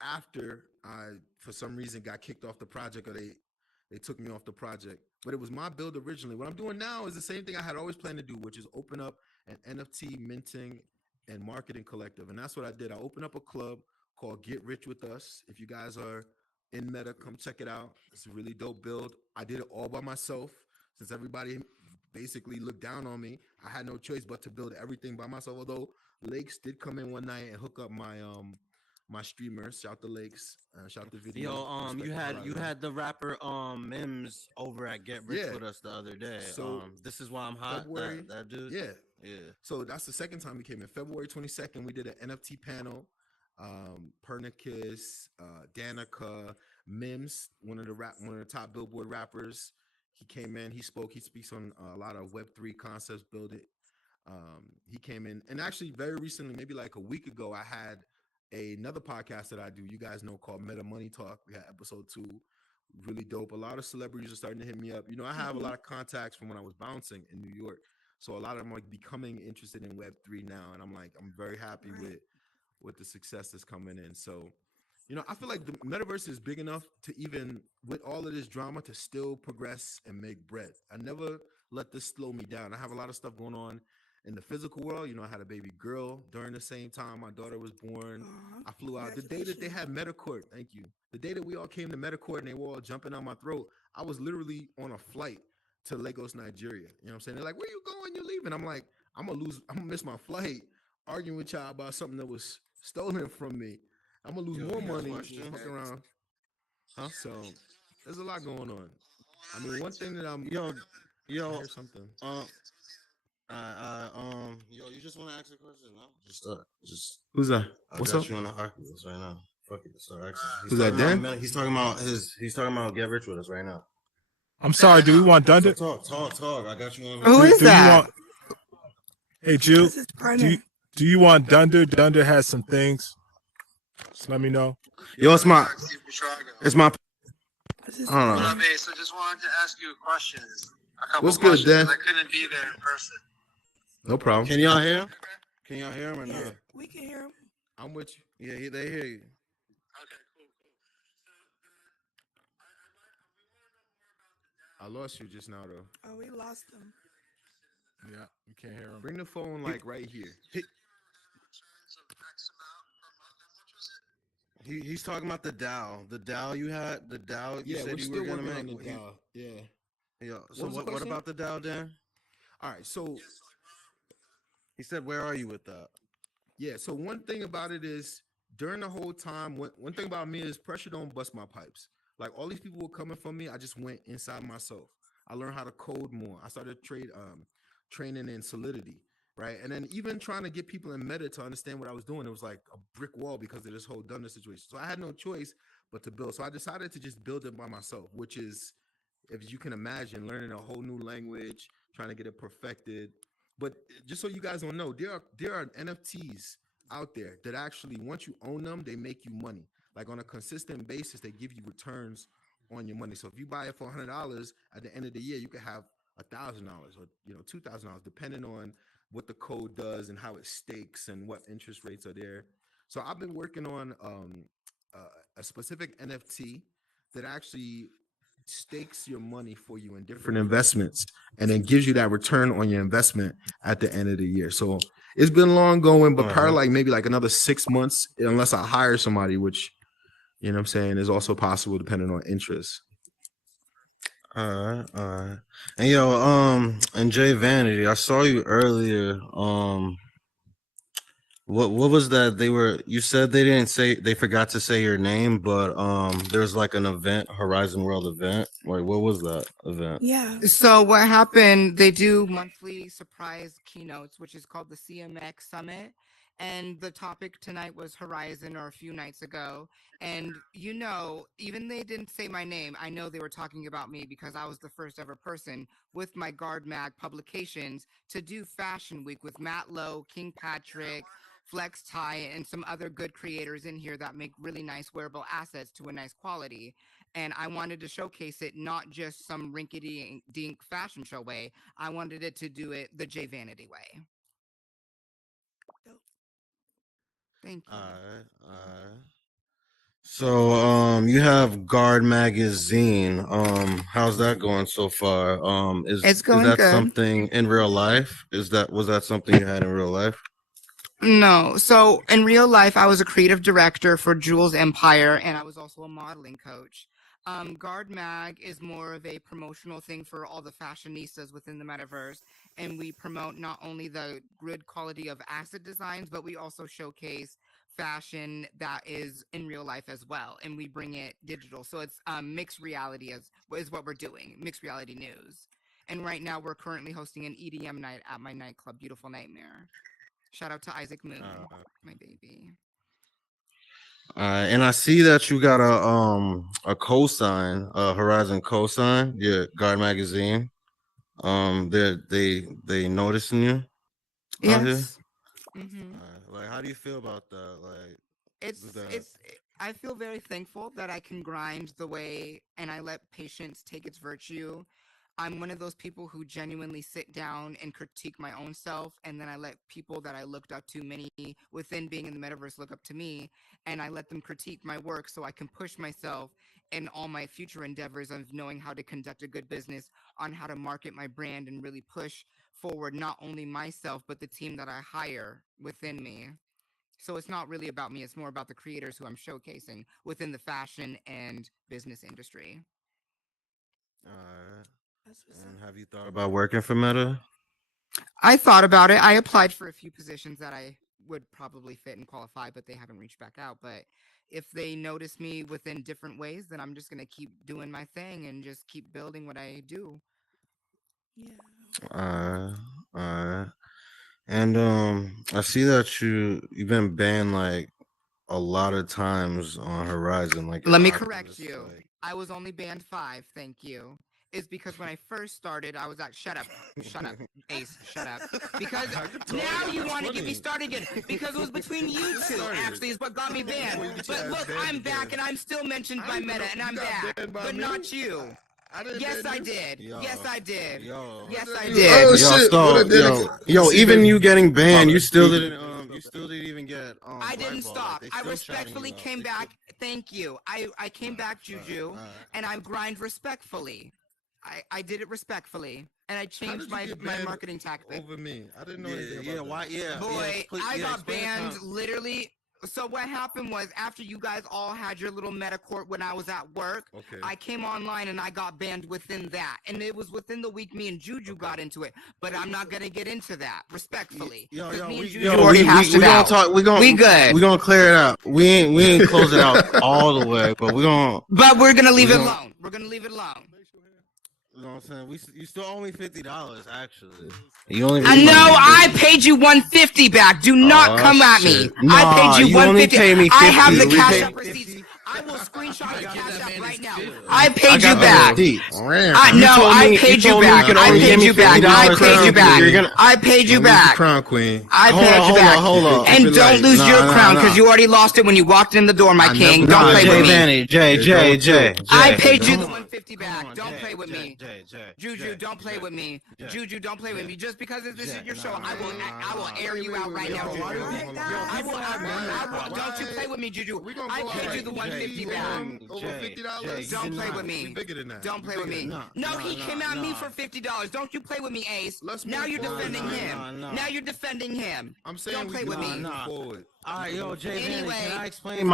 after I, for some reason, got kicked off the project or they took me off the project. But it was my build originally. What I'm doing now is the same thing I had always planned to do, which is open up an NFT minting and marketing collective. And that's what I did. I opened up a club called Get Rich With Us. If you guys are in Meta, come check it out. It's a really dope build. I did it all by myself since everybody basically looked down on me. I had no choice but to build everything by myself. Although Lakes did come in one night and hook up my my streamers. Shout to Lakes. Shout to Video. Yo, you had the rapper Mims over at Get Rich Yeah. With Us the other day. So, this is why I'm hot. February, That dude. Yeah. So that's the second time we came in. February 22nd, we did an NFT panel. Pernicus, Danica, Mims, one of the top Billboard rappers. He came in, he spoke, he speaks on a lot of Web3 concepts, build it. He came in, and actually very recently, maybe like a week ago, I had another podcast that I do, you guys know, called Meta Money Talk. We had episode 2, really dope. A lot of celebrities are starting to hit me up. You know, I have a lot of contacts from when I was bouncing in New York. So a lot of them are becoming interested in Web3 now. And I'm very happy with with the success that's coming in. So, I feel like the metaverse is big enough to even, with all of this drama, to still progress and make bread. I never let this slow me down. I have a lot of stuff going on in the physical world. I had a baby girl during the same time my daughter was born. I flew out the day that they had MetaCourt. Thank you. The day that we all came to MetaCourt and they were all jumping on my throat, I was literally on a flight to Lagos, Nigeria. You know what I'm saying? They're like, "Where you going? You leaving?" I'm like, I'm gonna miss my flight arguing with y'all about something that was stolen from me. I'm gonna lose more money fucking around. Huh? So there's a lot going on. I mean, one thing that I'm yo, I hear something. You just want to ask a question? No, just. Who's that? What's up? You on the Oculus right now? Fuck it, start asking. Who's that? Dan? He's talking about He's talking about get rich with us right now. I'm sorry. Do we want Dunder? So talk. I got you on. Who is that? Hey, Jew. Do you want Dunder? Dunder has some things. Just let me know. Yo, it's my. I don't know. So just wanted to ask you a question. What's good, Dan? I couldn't be there in person. No problem. Can y'all hear him? Can y'all hear him or not? We can hear him. I'm with you. Yeah, they hear you. Okay, cool. I lost you just now, though. Oh, we lost him. Yeah, you can't hear him. Bring the phone right here. He's talking about the Dow. The Dow you had. The Dow you said you were gonna make. The Dow. Yeah. So what about the Dow, Dan? All right. So he said, "Where are you with that?" Yeah. So one thing about it is, during the whole time, one thing about me is pressure don't bust my pipes. Like, all these people were coming from me, I just went inside myself. I learned how to code more. I started training in Solidity, right? And then even trying to get people in Meta to understand what I was doing, it was like a brick wall because of this whole Dunder situation. So I had no choice but to build. So I decided to just build it by myself, which is, if you can imagine, learning a whole new language, trying to get it perfected. But just so you guys don't know, there are NFTs out there that actually, once you own them, they make you money. Like, on a consistent basis, they give you returns on your money. So if you buy it for $100, at the end of the year, you could have $1,000 or $2,000, depending on what the code does and how it stakes and what interest rates are there. So I've been working on a specific NFT that actually stakes your money for you in different investments and then gives you that return on your investment at the end of the year. So it's been long going, but probably maybe another 6 months, unless I hire somebody, which, you know what I'm saying, is also possible depending on interest. All right. And yo, and Jay Vanity, I saw you earlier. What was that? You said they forgot to say your name, but there's like an event, Horizon World event. Like, what was that event? Yeah. So what happened, they do monthly surprise keynotes, which is called the CMX Summit. And the topic tonight was Horizon, or a few nights ago. And, even they didn't say my name, I know they were talking about me because I was the first ever person with my Guard Mag publications to do Fashion Week with Matt Lowe, King Patrick, Flex Tie, and some other good creators in here that make really nice wearable assets to a nice quality. And I wanted to showcase it not just some rinky-dink fashion show way. I wanted it to do it the J Vanity way. Thank you. All right. So, you have Guard Magazine. How's that going so far? It's going is that good. something in real life? Was that something you had in real life? No. So in real life, I was a creative director for Jules Empire, and I was also a modeling coach. Guard Mag is more of a promotional thing for all the fashionistas within the metaverse, and we promote not only the good quality of asset designs, but we also showcase fashion that is in real life as well, and we bring it digital. So it's mixed reality is what we're doing, mixed reality news. And right now, we're currently hosting an EDM night at my nightclub, Beautiful Nightmare. Shout out to Isaac Moon, my baby. And I see that you got a cosign, Horizon cosign, yeah, Guard Magazine. They noticing you out here. Mm-hmm. Like, how do you feel about that? Like, I feel very thankful that I can grind the way and I let patience take its virtue. I'm one of those people who genuinely sit down and critique my own self, and then I let people that I looked up to, many within being in the metaverse, look up to me, and I let them critique my work so I can push myself in all my future endeavors of knowing how to conduct a good business, on how to market my brand and really push forward not only myself, but the team that I hire within me. So it's not really about me, it's more about the creators who I'm showcasing within the fashion and business industry. And have you thought about working for Meta? I thought about it. I applied for a few positions that I would probably fit and qualify, but they haven't reached back out. But if they notice me within different ways, then I'm just going to keep doing my thing and just keep building what I do. Yeah. And I see that you've been banned like a lot of times on Horizon. Like, let me correct you. Like... I was only banned 5. Thank you. Is because when I first started, I was like, shut up, Ace, shut up. Because now you want to get me started again. Because it was between you two, actually, is what got me banned. But look, I'm back, and I'm still mentioned by Meta, and I'm back. But not you. Yes, I did. Yes, I did. Yes, I did. Yo, even you getting banned, you still didn't even get. I didn't stop. I respectfully came back. Thank you. I came back, Juju, and I grind respectfully. I did it respectfully, and I changed my marketing tactic. Over me, I didn't know anything about that. Boy, I got banned literally. So what happened was, after you guys all had your little meta court when I was at work, I came online and I got banned within that. And it was within the week me and Juju got into it. But I'm not going to get into that, respectfully. We good. We're going to clear it up. We ain't close it out all the way, but we're going to leave it alone. We're going to leave it alone. You know what I'm saying? You still owe me $50, actually. I paid you $150 back. Do not come at me. I paid you $150. I have the cash app receipts. I will screenshot the cash app right now. I paid you back. I paid you back. I paid you back. I paid you back. I paid you back. Crown Queen. I paid you back. Hold on. And don't lose your crown because you already lost it when you walked in the door, my king. Don't play with me. Jay. I paid you the $150 back. Don't play with me. Juju, don't play with me. Juju, don't play with me. Just because this is your show, I will air you out right now, Juju. Don't you play with me, Juju. I paid you the $150 back. Over $50? Don't play with me. Don't play with me. No, he came at me for $50. Don't you play with me, Ace. Now you're defending him. Now you're defending him. I'm saying don't play with me. Alright, yo, Jay, anyway, can I explain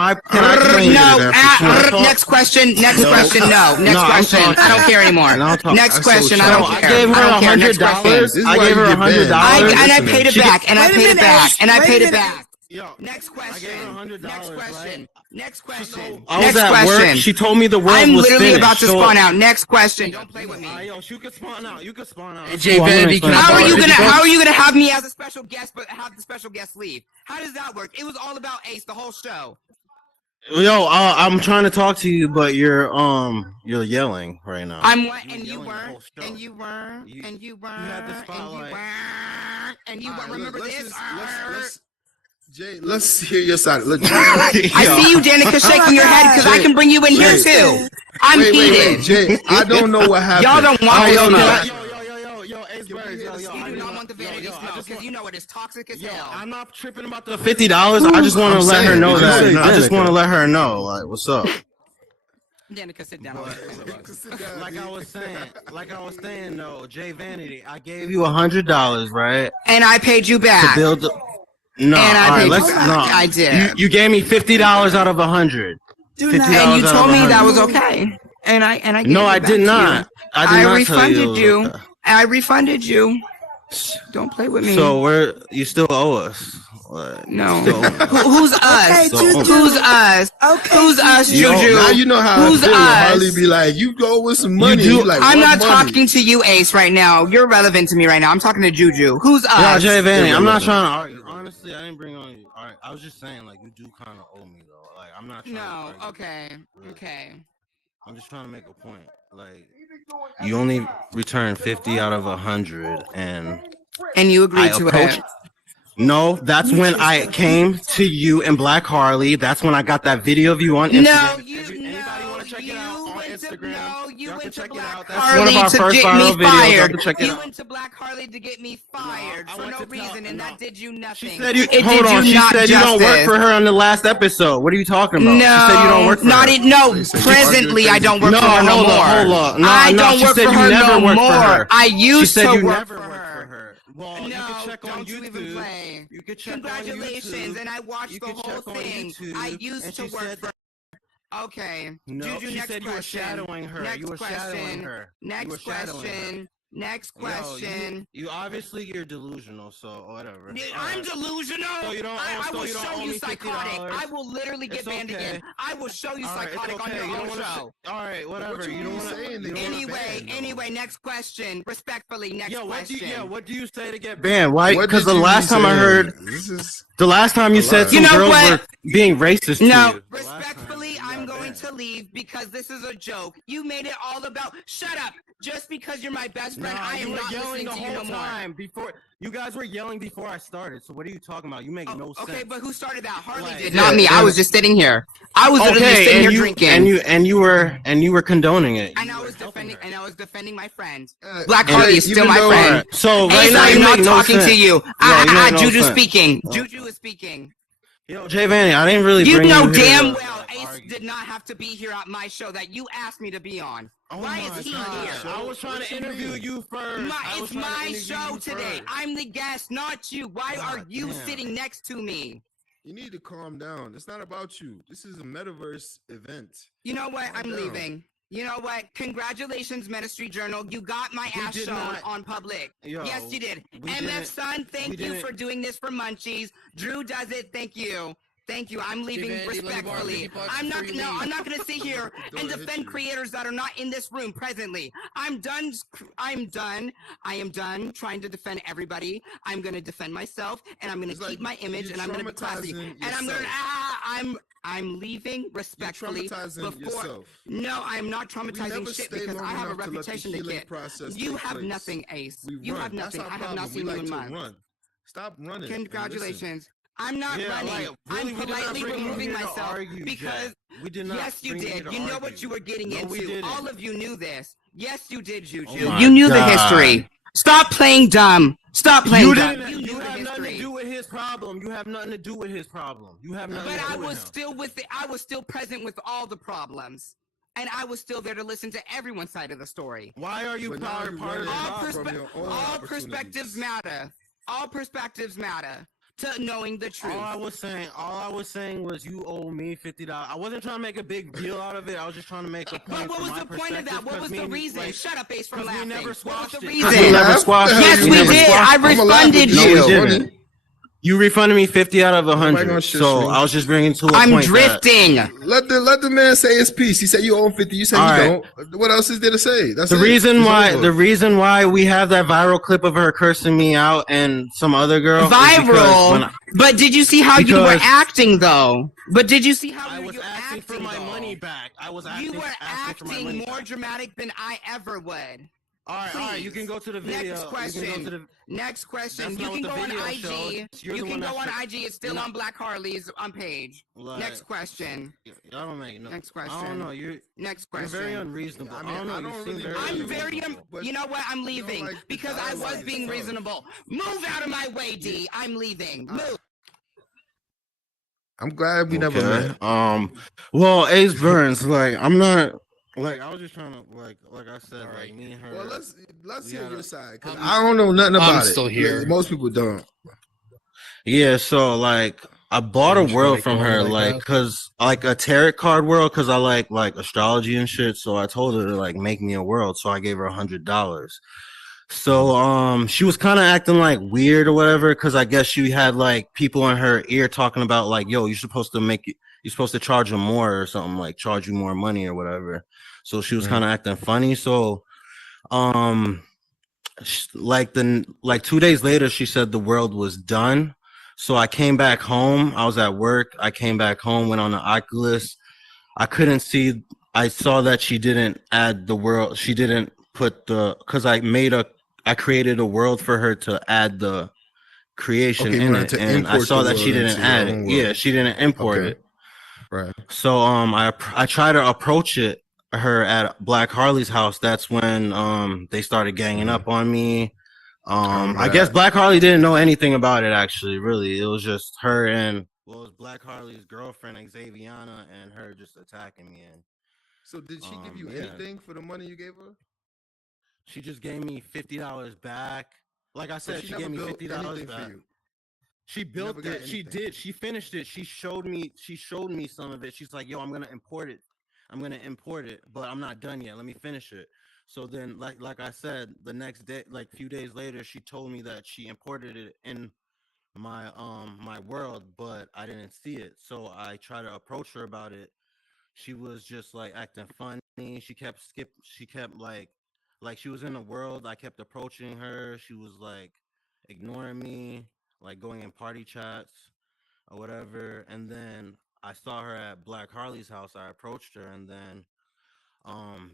next question. Next question. No. Next question. I don't care anymore. Next question. I don't care. I gave her $100. I gave her $100. And I paid it back. And I paid it back. And I paid it back. Yo, next question. Next question. Next question. I was at work. She told me the world was I'm literally finished, about to spawn out. Next question. Don't play with me. Yo, you can spawn out. You can spawn out. How are you gonna have me as a special guest, but have the special guest leave? How does that work? It was all about Ace the whole show. Yo, I'm trying to talk to you, but you're yelling right now. You remember this? Jay, let's hear your side. Look, I see you, Danica, shaking your head because I can bring you in here too. I'm heated. Jay, I don't know what happened. Y'all don't want Yo, Ace Birds, you do not want the vanity smell because you know it is toxic as hell. I'm not tripping about the $50. I just want to let her know that. I just want to let her know, like, what's up. Danica, sit down. Like I was saying, though, Jay Vanity, I gave you $100, right? And I paid you back. To build. I did. You gave me $50 out of $100. And you told me that was okay. And I no, I did not. I refunded you. I refunded you. Don't play with me. So you still owe us. No. Who's us? Who's us? Okay. Who's us, Juju? Now you know how Who's I feel. us? Harley be like, you go with some money. Like, I'm not talking to you, Ace, right now. You're relevant to me right now. I'm talking to Juju. Who's us? Yeah, Jay Vanny, I'm not trying to argue. Honestly, I didn't bring on you. All right, I was just saying, like, you do kind of owe me, though. Like, I'm not trying to argue. Okay. I'm just trying to make a point. Like, you only returned 50 out of 100, and you agreed to it. No, that's when I came to you and Black Harley. That's when I got that video of you on Instagram. No, you went to Instagram. you went to check it Black out. That's one of Harley our to first get viral me videos. fired. Check it You out. went to Black Harley to get me fired for no reason, and that did you nothing. She said you. It Hold did on. you She not said you don't work justice. for her on the last episode. What are you talking about? No, she said you don't work for not her. it. No, presently I don't work for her no more. Hold on. No, I don't she work said for you her never no worked for more. her. I used she said to you work never for worked her. for her. Well, No, you can check on don't you even YouTube. play. You can check Congratulations, on YouTube. and I watched You the can whole check on thing. YouTube, I used and to she work said for. Okay. No, Juju, she next said you were question. shadowing her. Next You were shadowing question. her. You Next were shadowing her. question. Next question. You obviously you're delusional, so whatever. I'm delusional. So you don't. I will you don't show owe you me psychotic. $50. I will literally get It's banned okay. again. I will show you All right, psychotic it's on okay. your You don't own wanna show. All right, whatever. You don't want to. Anyway, next question. Respectfully, next question. What do you say to get banned? Why? Because the last time I heard, the last time you said some You know girls what? were being racist to you. Respectfully, I'm going to leave because this is a joke. You made it all about. Shut up. Just because you're my best friend, I am not yelling listening the to you whole no more. time before. You guys were yelling before I started. So what are you talking about? You make no sense. Okay, but who started that? Harley Like, did, not me. I was just sitting here. I was literally Okay, sitting and here you drinking. and you were condoning it. And I was defending my friend. Black Harley is still even my though- friend. So Ace, right now I you am not make no talking to sense. you. You make no Juju sense. speaking. Juju is speaking. Yo, Jay Vanny, I didn't really You bring know you here damn to- well Ace did not have to be here at my show that you asked me to be on. Why is he here? I was trying to interview you first. It's my show today. I'm the guest, not you. Why are you sitting next to me? You need to calm down. It's not about you. This is a metaverse event. You know what? Calm I'm down. leaving. You know what? Congratulations, Ministry Journal. You got my ass did shown not. on public. Yo, yes, you did. we MF didn't- Son, thank we you didn't- for doing this for Munchies. Drew does it. Thank you. Thank you. I'm leaving respectfully. I'm not gonna sit here and defend creators that are not in this room presently. I'm done. I am done trying to defend everybody. I'm gonna defend myself, and I'm gonna keep my image, and I'm gonna be classy. And I'm gonna. I'm leaving respectfully. Yourself. No, I'm not traumatizing shit stay because long I have a enough to let the reputation to healing get. process You take have place. nothing, Ace. We You run. have That's nothing. our I have problem. not We seen you like in to months. run. Stop running. and Congratulations. I'm not Yeah, running. like, I'm really, we did not politely bring you removing here to myself argue, because Jack. We did not yes, you bring you did. to You know argue. what you were getting No, we into. didn't. All of you knew this. Yes, you did, Juju. Oh you my knew the God. history. Stop playing dumb. Stop playing dumb. You knew the have nothing to history. do with his problem. You have nothing to do with his problem. You have nothing But to do I with was him. still with it. I was still present with all the problems. And I was still there to listen to everyone's side of the story. Why are you But now part you of run the it All, off from your own all perspectives opportunities. matter. All perspectives matter to knowing the truth. All I was saying was you owe me $50. I wasn't trying to make a big deal out of it. I was just trying to make a point. But what was from my the point of that? perspective, What was 'cause the me- reason? like, Shut up, Ace, from 'cause we laughing. never What was squashed the it. reason? We never squashed it. Yes, We we never did. squashed I it. refunded No, we you. didn't. You refunded me 50 out of 100. gonna shit So stream? I was just bringing to a I'm point drifting. Let the man say his piece. He said you owe him 50. You said All you right. don't. What else is there to say? That's The it. reason It's why over. the reason why we have that viral clip of her cursing me out and some other girl is because Viral. when But did you see how you were Because- acting though? But did you see how I you was were asking for my though? money back. I was You were asking for my acting money more back. dramatic than I ever would. All right, you can go to the video. Next question. You can go to the, Next question. That's You not can what go the on video IG. shows. You're You the can one go that on should- IG. It's still No. on Black Harley's on page. Like, Next question. Y'all don't make no. Next I don't question. know. You're Next you're question. very unreasonable. I I, mean, don't know. I you don't seem really very. know. I'm very. But You know what? I'm leaving like the because I was dialogue being itself. reasonable. Move out of my way, D. I'm leaving. Move. I'm glad we never met. Well, Ace Burns, like I'm not. Like I was just trying to like I said, like me and her. Well, let's we hear had your a- side. 'Cause I don't know nothing about it. still here. Most people don't. Yeah, so like I bought a world from her, like cause like a tarot card world, cause I like astrology and shit. So I told her to like make me a world. So I gave her $100. So she was kind of acting like weird or whatever, cause I guess she had like people in her ear talking about like, yo, you're supposed to charge them more or something, like charge you more money or whatever. So she was kind of acting funny. So like 2 days later, she said the world was done. So I came back home. I was at work. I came back home, went on the Oculus. I couldn't see. I saw that she didn't add the world. She didn't put because I created a world for her to add the creation Okay, you in wanted it, to and I import saw the that she world didn't into your add own it. world. Yeah, she didn't import Okay. it. Right. So I try to approach it her at Black Harley's house, that's when they started ganging up on me. I guess Black Harley didn't know anything about it actually, really. It was just her and it was Black Harley's girlfriend, Xaviana, and her just attacking me. And so did she give you anything for the money you gave her? She just gave me $50 back. Like I said, she gave me $50 back. For you. She built it. She did. She finished it. She showed me some of it. She's like, "Yo, I'm gonna import it, but I'm not done yet. Let me finish it." So then, like I said, the next day, like a few days later, she told me that she imported it in my my world, but I didn't see it. So I tried to approach her about it. She was just like acting funny. She kept like she was in the world. I kept approaching her. She was like ignoring me, like going in party chats or whatever. And then I saw her at Black Harley's house. I approached her, and then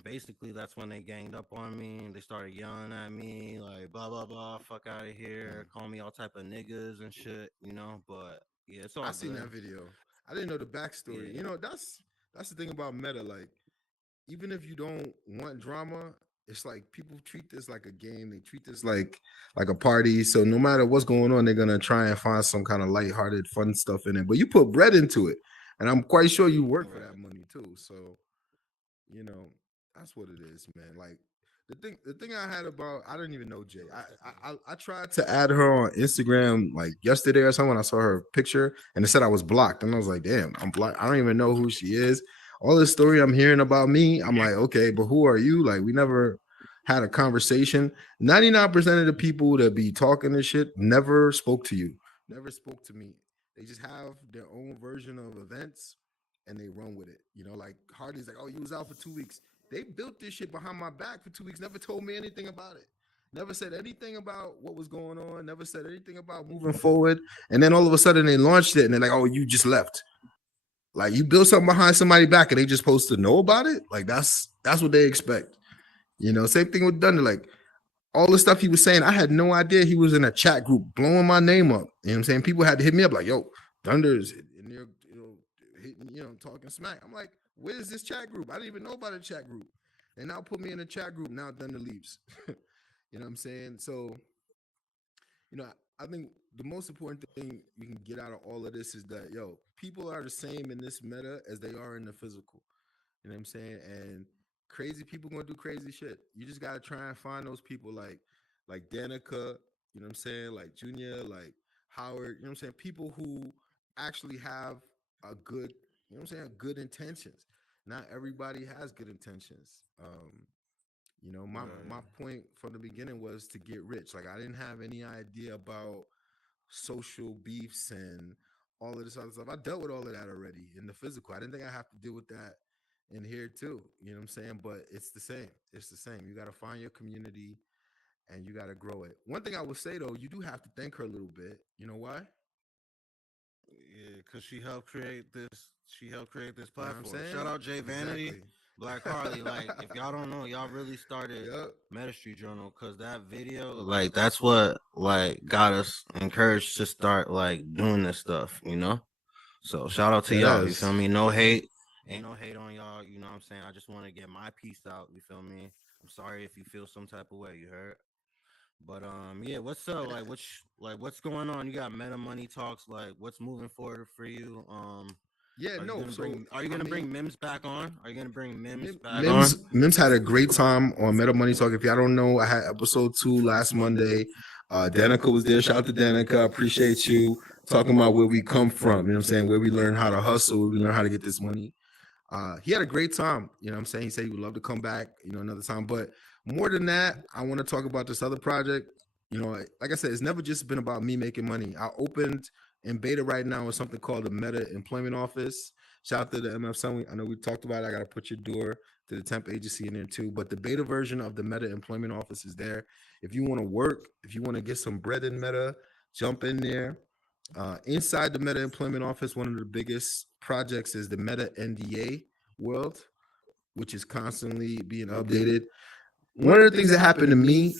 basically that's when they ganged up on me. They started yelling at me like blah blah blah, fuck out of here, call me all type of niggas and shit, you know. But yeah, it's all. I seen that video. I didn't know the backstory. Yeah. You know, that's the thing about meta. Like, even if you don't want drama, it's like people treat this like a game. They treat this like a party. So no matter what's going on, they're gonna try and find some kind of lighthearted, fun stuff in it. But you put bread into it, and I'm quite sure you work for that money too. So, you know, that's what it is, man. Like the thing I had about, I didn't even know Jay. I tried to add her on Instagram like yesterday or something. I saw her picture and it said I was blocked, and I was like, damn, I'm blocked. I don't even know who she is. All this story I'm hearing about me, I'm like, okay, but who are you? Like, we never had a conversation. 99% of the people that be talking this shit never spoke to you, never spoke to me. They just have their own version of events and they run with it. You know, like Hardy's like, oh, you was out for 2 weeks. They built this shit behind my back for 2 weeks, never told me anything about it. Never said anything about what was going on, never said anything about moving forward. And then all of a sudden they launched it and they're like, oh, you just left. Like, you build something behind somebody's back and they just supposed to know about it. Like, that's what they expect. You know, same thing with Dunder. Like, all the stuff he was saying, I had no idea he was in a chat group blowing my name up. You know what I'm saying? People had to hit me up like, yo, Dunder's in there, talking smack. I'm like, where's this chat group? I didn't even know about a chat group. And now put me in a chat group. Now Dunder leaves. You know what I'm saying? So, you know, I think the most important thing you can get out of all of this is that, yo, people are the same in this meta as they are in the physical. You know what I'm saying? And crazy people gonna do crazy shit. You just gotta try and find those people like Danica, you know what I'm saying? Like Junior, like Howard, you know what I'm saying? People who actually have a good, you know what I'm saying, good intentions. Not everybody has good intentions. You know, my point from the beginning was to get rich. Like, I didn't have any idea about social beefs and all of this other stuff. I dealt with all of that already in the physical. I didn't think I have to deal with that in here too. You know what I'm saying? But it's the same. It's the same. You got to find your community and you got to grow it. One thing I would say though, you do have to thank her a little bit. You know why? Yeah, because she helped create this. She helped create this platform. You know Shout out Jay Vanity. Exactly. Black Harley, like, if y'all don't know, y'all really started Meta Street Journal, because that video, like, that's what, like, got us encouraged to start, like, doing this stuff, you know? So, shout out to y'all, you feel me? No hate. Ain't no hate on y'all, you know what I'm saying? I just want to get my piece out, you feel me? I'm sorry if you feel some type of way, you heard? But, yeah, what's up? What's going on? You got Meta Money Talks, like, what's moving forward for you? Yeah, no. Are you gonna bring Mims back on? Are you gonna bring Mims back on? Mims had a great time on Meta Money Talk. If y'all don't know, I had episode 2 last Monday. Danica was there. Shout out to Danica. Appreciate you talking about where we come from. You know what I'm saying? Where we learn how to hustle, where we learn how to get this money. He had a great time. You know what I'm saying? He said he would love to come back, another time. But more than that, I want to talk about this other project. You know, like I said, it's never just been about me making money. I opened in beta right now is something called the Meta Employment Office. Shout out to the MF Sun. I know we talked about it. I got to put your door to the temp agency in there too. But the beta version of the Meta Employment Office is there. If you want to work, if you want to get some bread in Meta, jump in there. Inside the Meta Employment Office, one of the biggest projects is the Meta NDA world, which is constantly being updated. One of the things that happened to me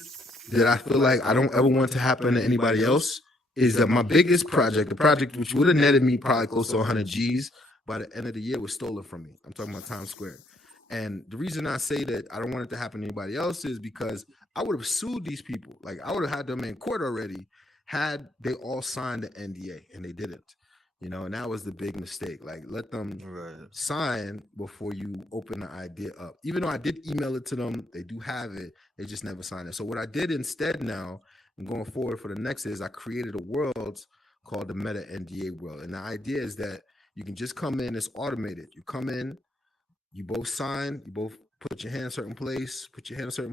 that I feel like I don't ever want to happen to anybody else is that my biggest project, the project which would have netted me probably close to 100 G's by the end of the year, was stolen from me. I'm talking about Times Square. And the reason I say that I don't want it to happen to anybody else is because I would have sued these people. Like I would have had them in court already had they all signed the NDA, and they didn't. And that was the big mistake. Like let them sign before you open the idea up. Even though I did email it to them, they do have it. They just never signed it. So what I did instead now, and going forward for the next is I created a world called the Meta NDA world. And the idea is that you can just come in, it's automated. You come in, you both sign, you both put your hand in a certain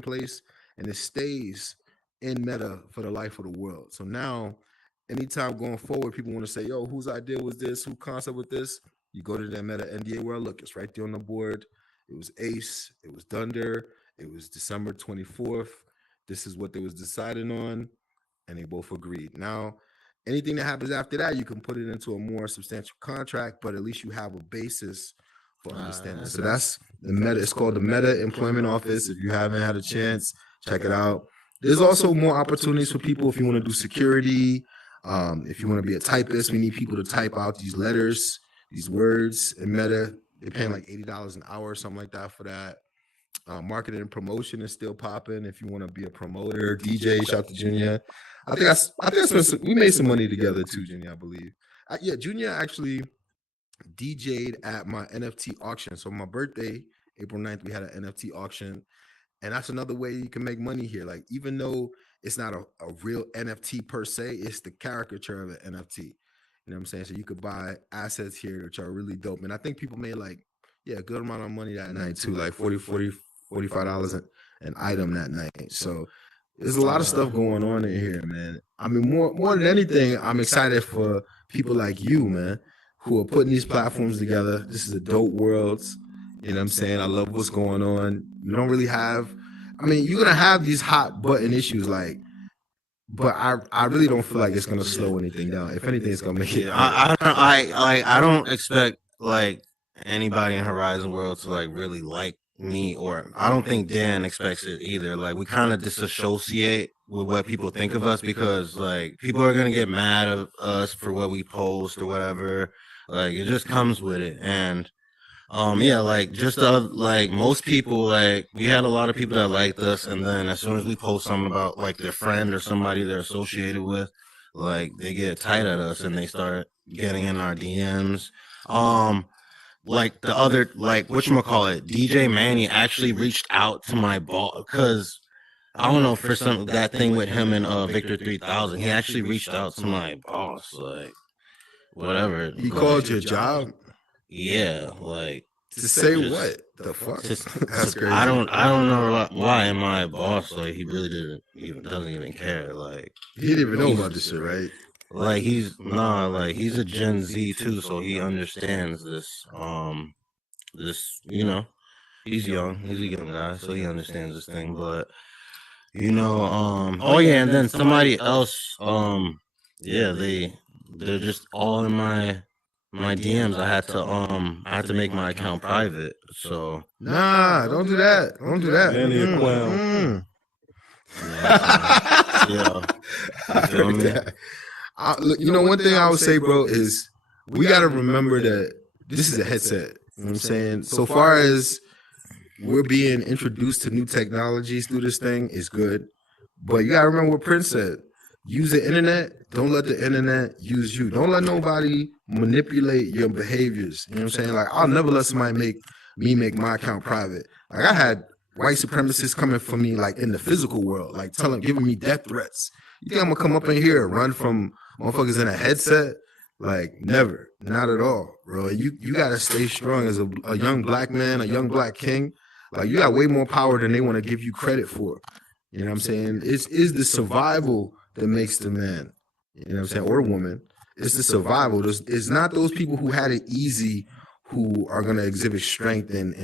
place, and it stays in Meta for the life of the world. So now, anytime going forward, people want to say, yo, whose idea was this? Who concept with this? You go to that Meta NDA world, look, it's right there on the board. It was Ace, it was Dunder, it was December 24th. This is what they was deciding on, and they both agreed. Now, anything that happens after that, you can put it into a more substantial contract, but at least you have a basis for understanding. So that's the Meta. It's called the Meta Employment Office. If you haven't had a chance, check it out. There's also more opportunities for people if you want to do security. If you want to be a typist, we need people to type out these letters, these words in Meta. They're paying like $80 an hour or something like that for that. Marketing and promotion is still popping. If you want to be a promoter, DJ, shout out to Junior. I think we made some money together too, Junior, I believe. Junior actually DJ'd at my NFT auction. So my birthday, April 9th, we had an NFT auction. And that's another way you can make money here. Like, even though it's not a real NFT per se, it's the caricature of an NFT. You know what I'm saying? So you could buy assets here, which are really dope. And I think people made a good amount of money that night too, like $45 an item that night. So there's a lot of stuff going on in here, man. I mean, more than anything, I'm excited for people like you, man, who are putting these platforms together. This is a dope world. You know what I'm saying? I love what's going on. You don't really have, you're going to have these hot button issues, but I really don't feel like it's going to slow anything down. If anything, it's going to make it. I don't expect anybody in Horizon World to really like me, or I don't think Dan expects it either. We kind of disassociate with what people think of us, because people are going to get mad at us for what we post or whatever. It just comes with it. And most people, we had a lot of people that liked us, and then as soon as we post something about their friend or somebody they're associated with, they get tight at us and they start getting in our DMs. Whatchamacallit, DJ Manny actually reached out to my boss, because I don't know, for that thing with him and Dbuitrago12, he actually reached out to my boss, whatever. He called your job? Yeah, to say what the fuck? That's crazy. I don't know why. And my boss, he really doesn't even care. He didn't even know about this shit, right? He's a Gen Z too, so he understands this. He's young. He's a young guy, so he understands this thing. But and then somebody else, they're just all in my DMs. I had to make my account private. So don't do that. Don't do that. One thing I would say, bro, is we got to remember that this is a headset. You know what I'm saying? So far as we're being introduced to new technologies through this thing is good. But you got to remember what Prince said. Use the internet. Don't let the internet use you. Don't let nobody manipulate your behaviors. You know what I'm saying? I'll never let somebody make my account private. I had white supremacists coming for me, in the physical world, giving me death threats. You think I'm gonna come up in here and run from motherfuckers in a headset? Never. Not at all, bro. You gotta stay strong as a young black man, a young black king. You got way more power than they want to give you credit for. You know what I'm saying? It's the survival that makes the man, you know what I'm saying, or woman. It's the survival. It's not those people who had it easy who are going to exhibit strength and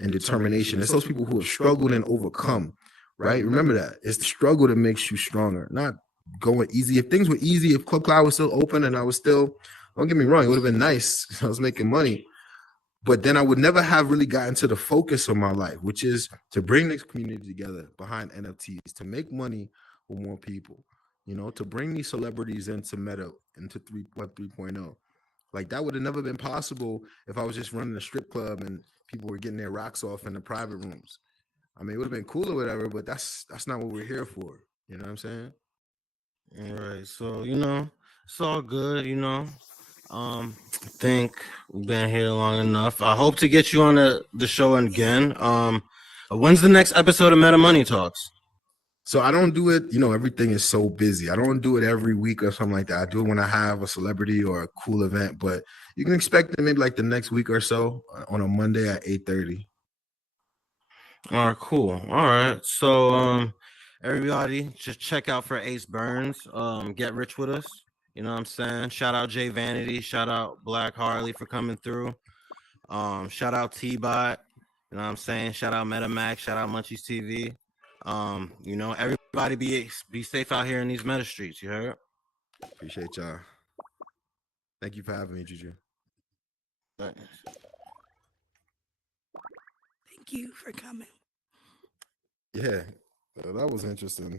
determination. It's those people who have struggled and overcome, right? Remember that. It's the struggle that makes you stronger, not going easy. If things were easy, if Club Cloud was still open and I was still, don't get me wrong, it would have been nice. I was making money. But then I would never have really gotten to the focus of my life, which is to bring this community together behind NFTs, to make money with more people, to bring these celebrities into Meta, into Web 3.0. That would have never been possible if I was just running a strip club and people were getting their rocks off in the private rooms. I mean, it would have been cool or whatever, but that's not what we're here for. You know what I'm saying? All right. So, it's all good, I think we've been here long enough. I hope to get you on the show again. When's the next episode of Meta Money Talks? So I don't do it, everything is so busy. I don't do it every week or something like that. I do it when I have a celebrity or a cool event, but you can expect it maybe like the next week or so on a Monday at 8:30. All right, cool. All right. So everybody just check out for Ace Burns. Get rich with us. You know what I'm saying? Shout out Jay Vanity, shout out Black Harley for coming through. Shout out T-Bot. You know what I'm saying? Shout out MetaMax, shout out Munchies TV. Everybody be safe out here in these meta streets, you heard? Appreciate y'all. Thank you for having me, Juju. Thanks. Thank you for coming. Yeah, that was interesting.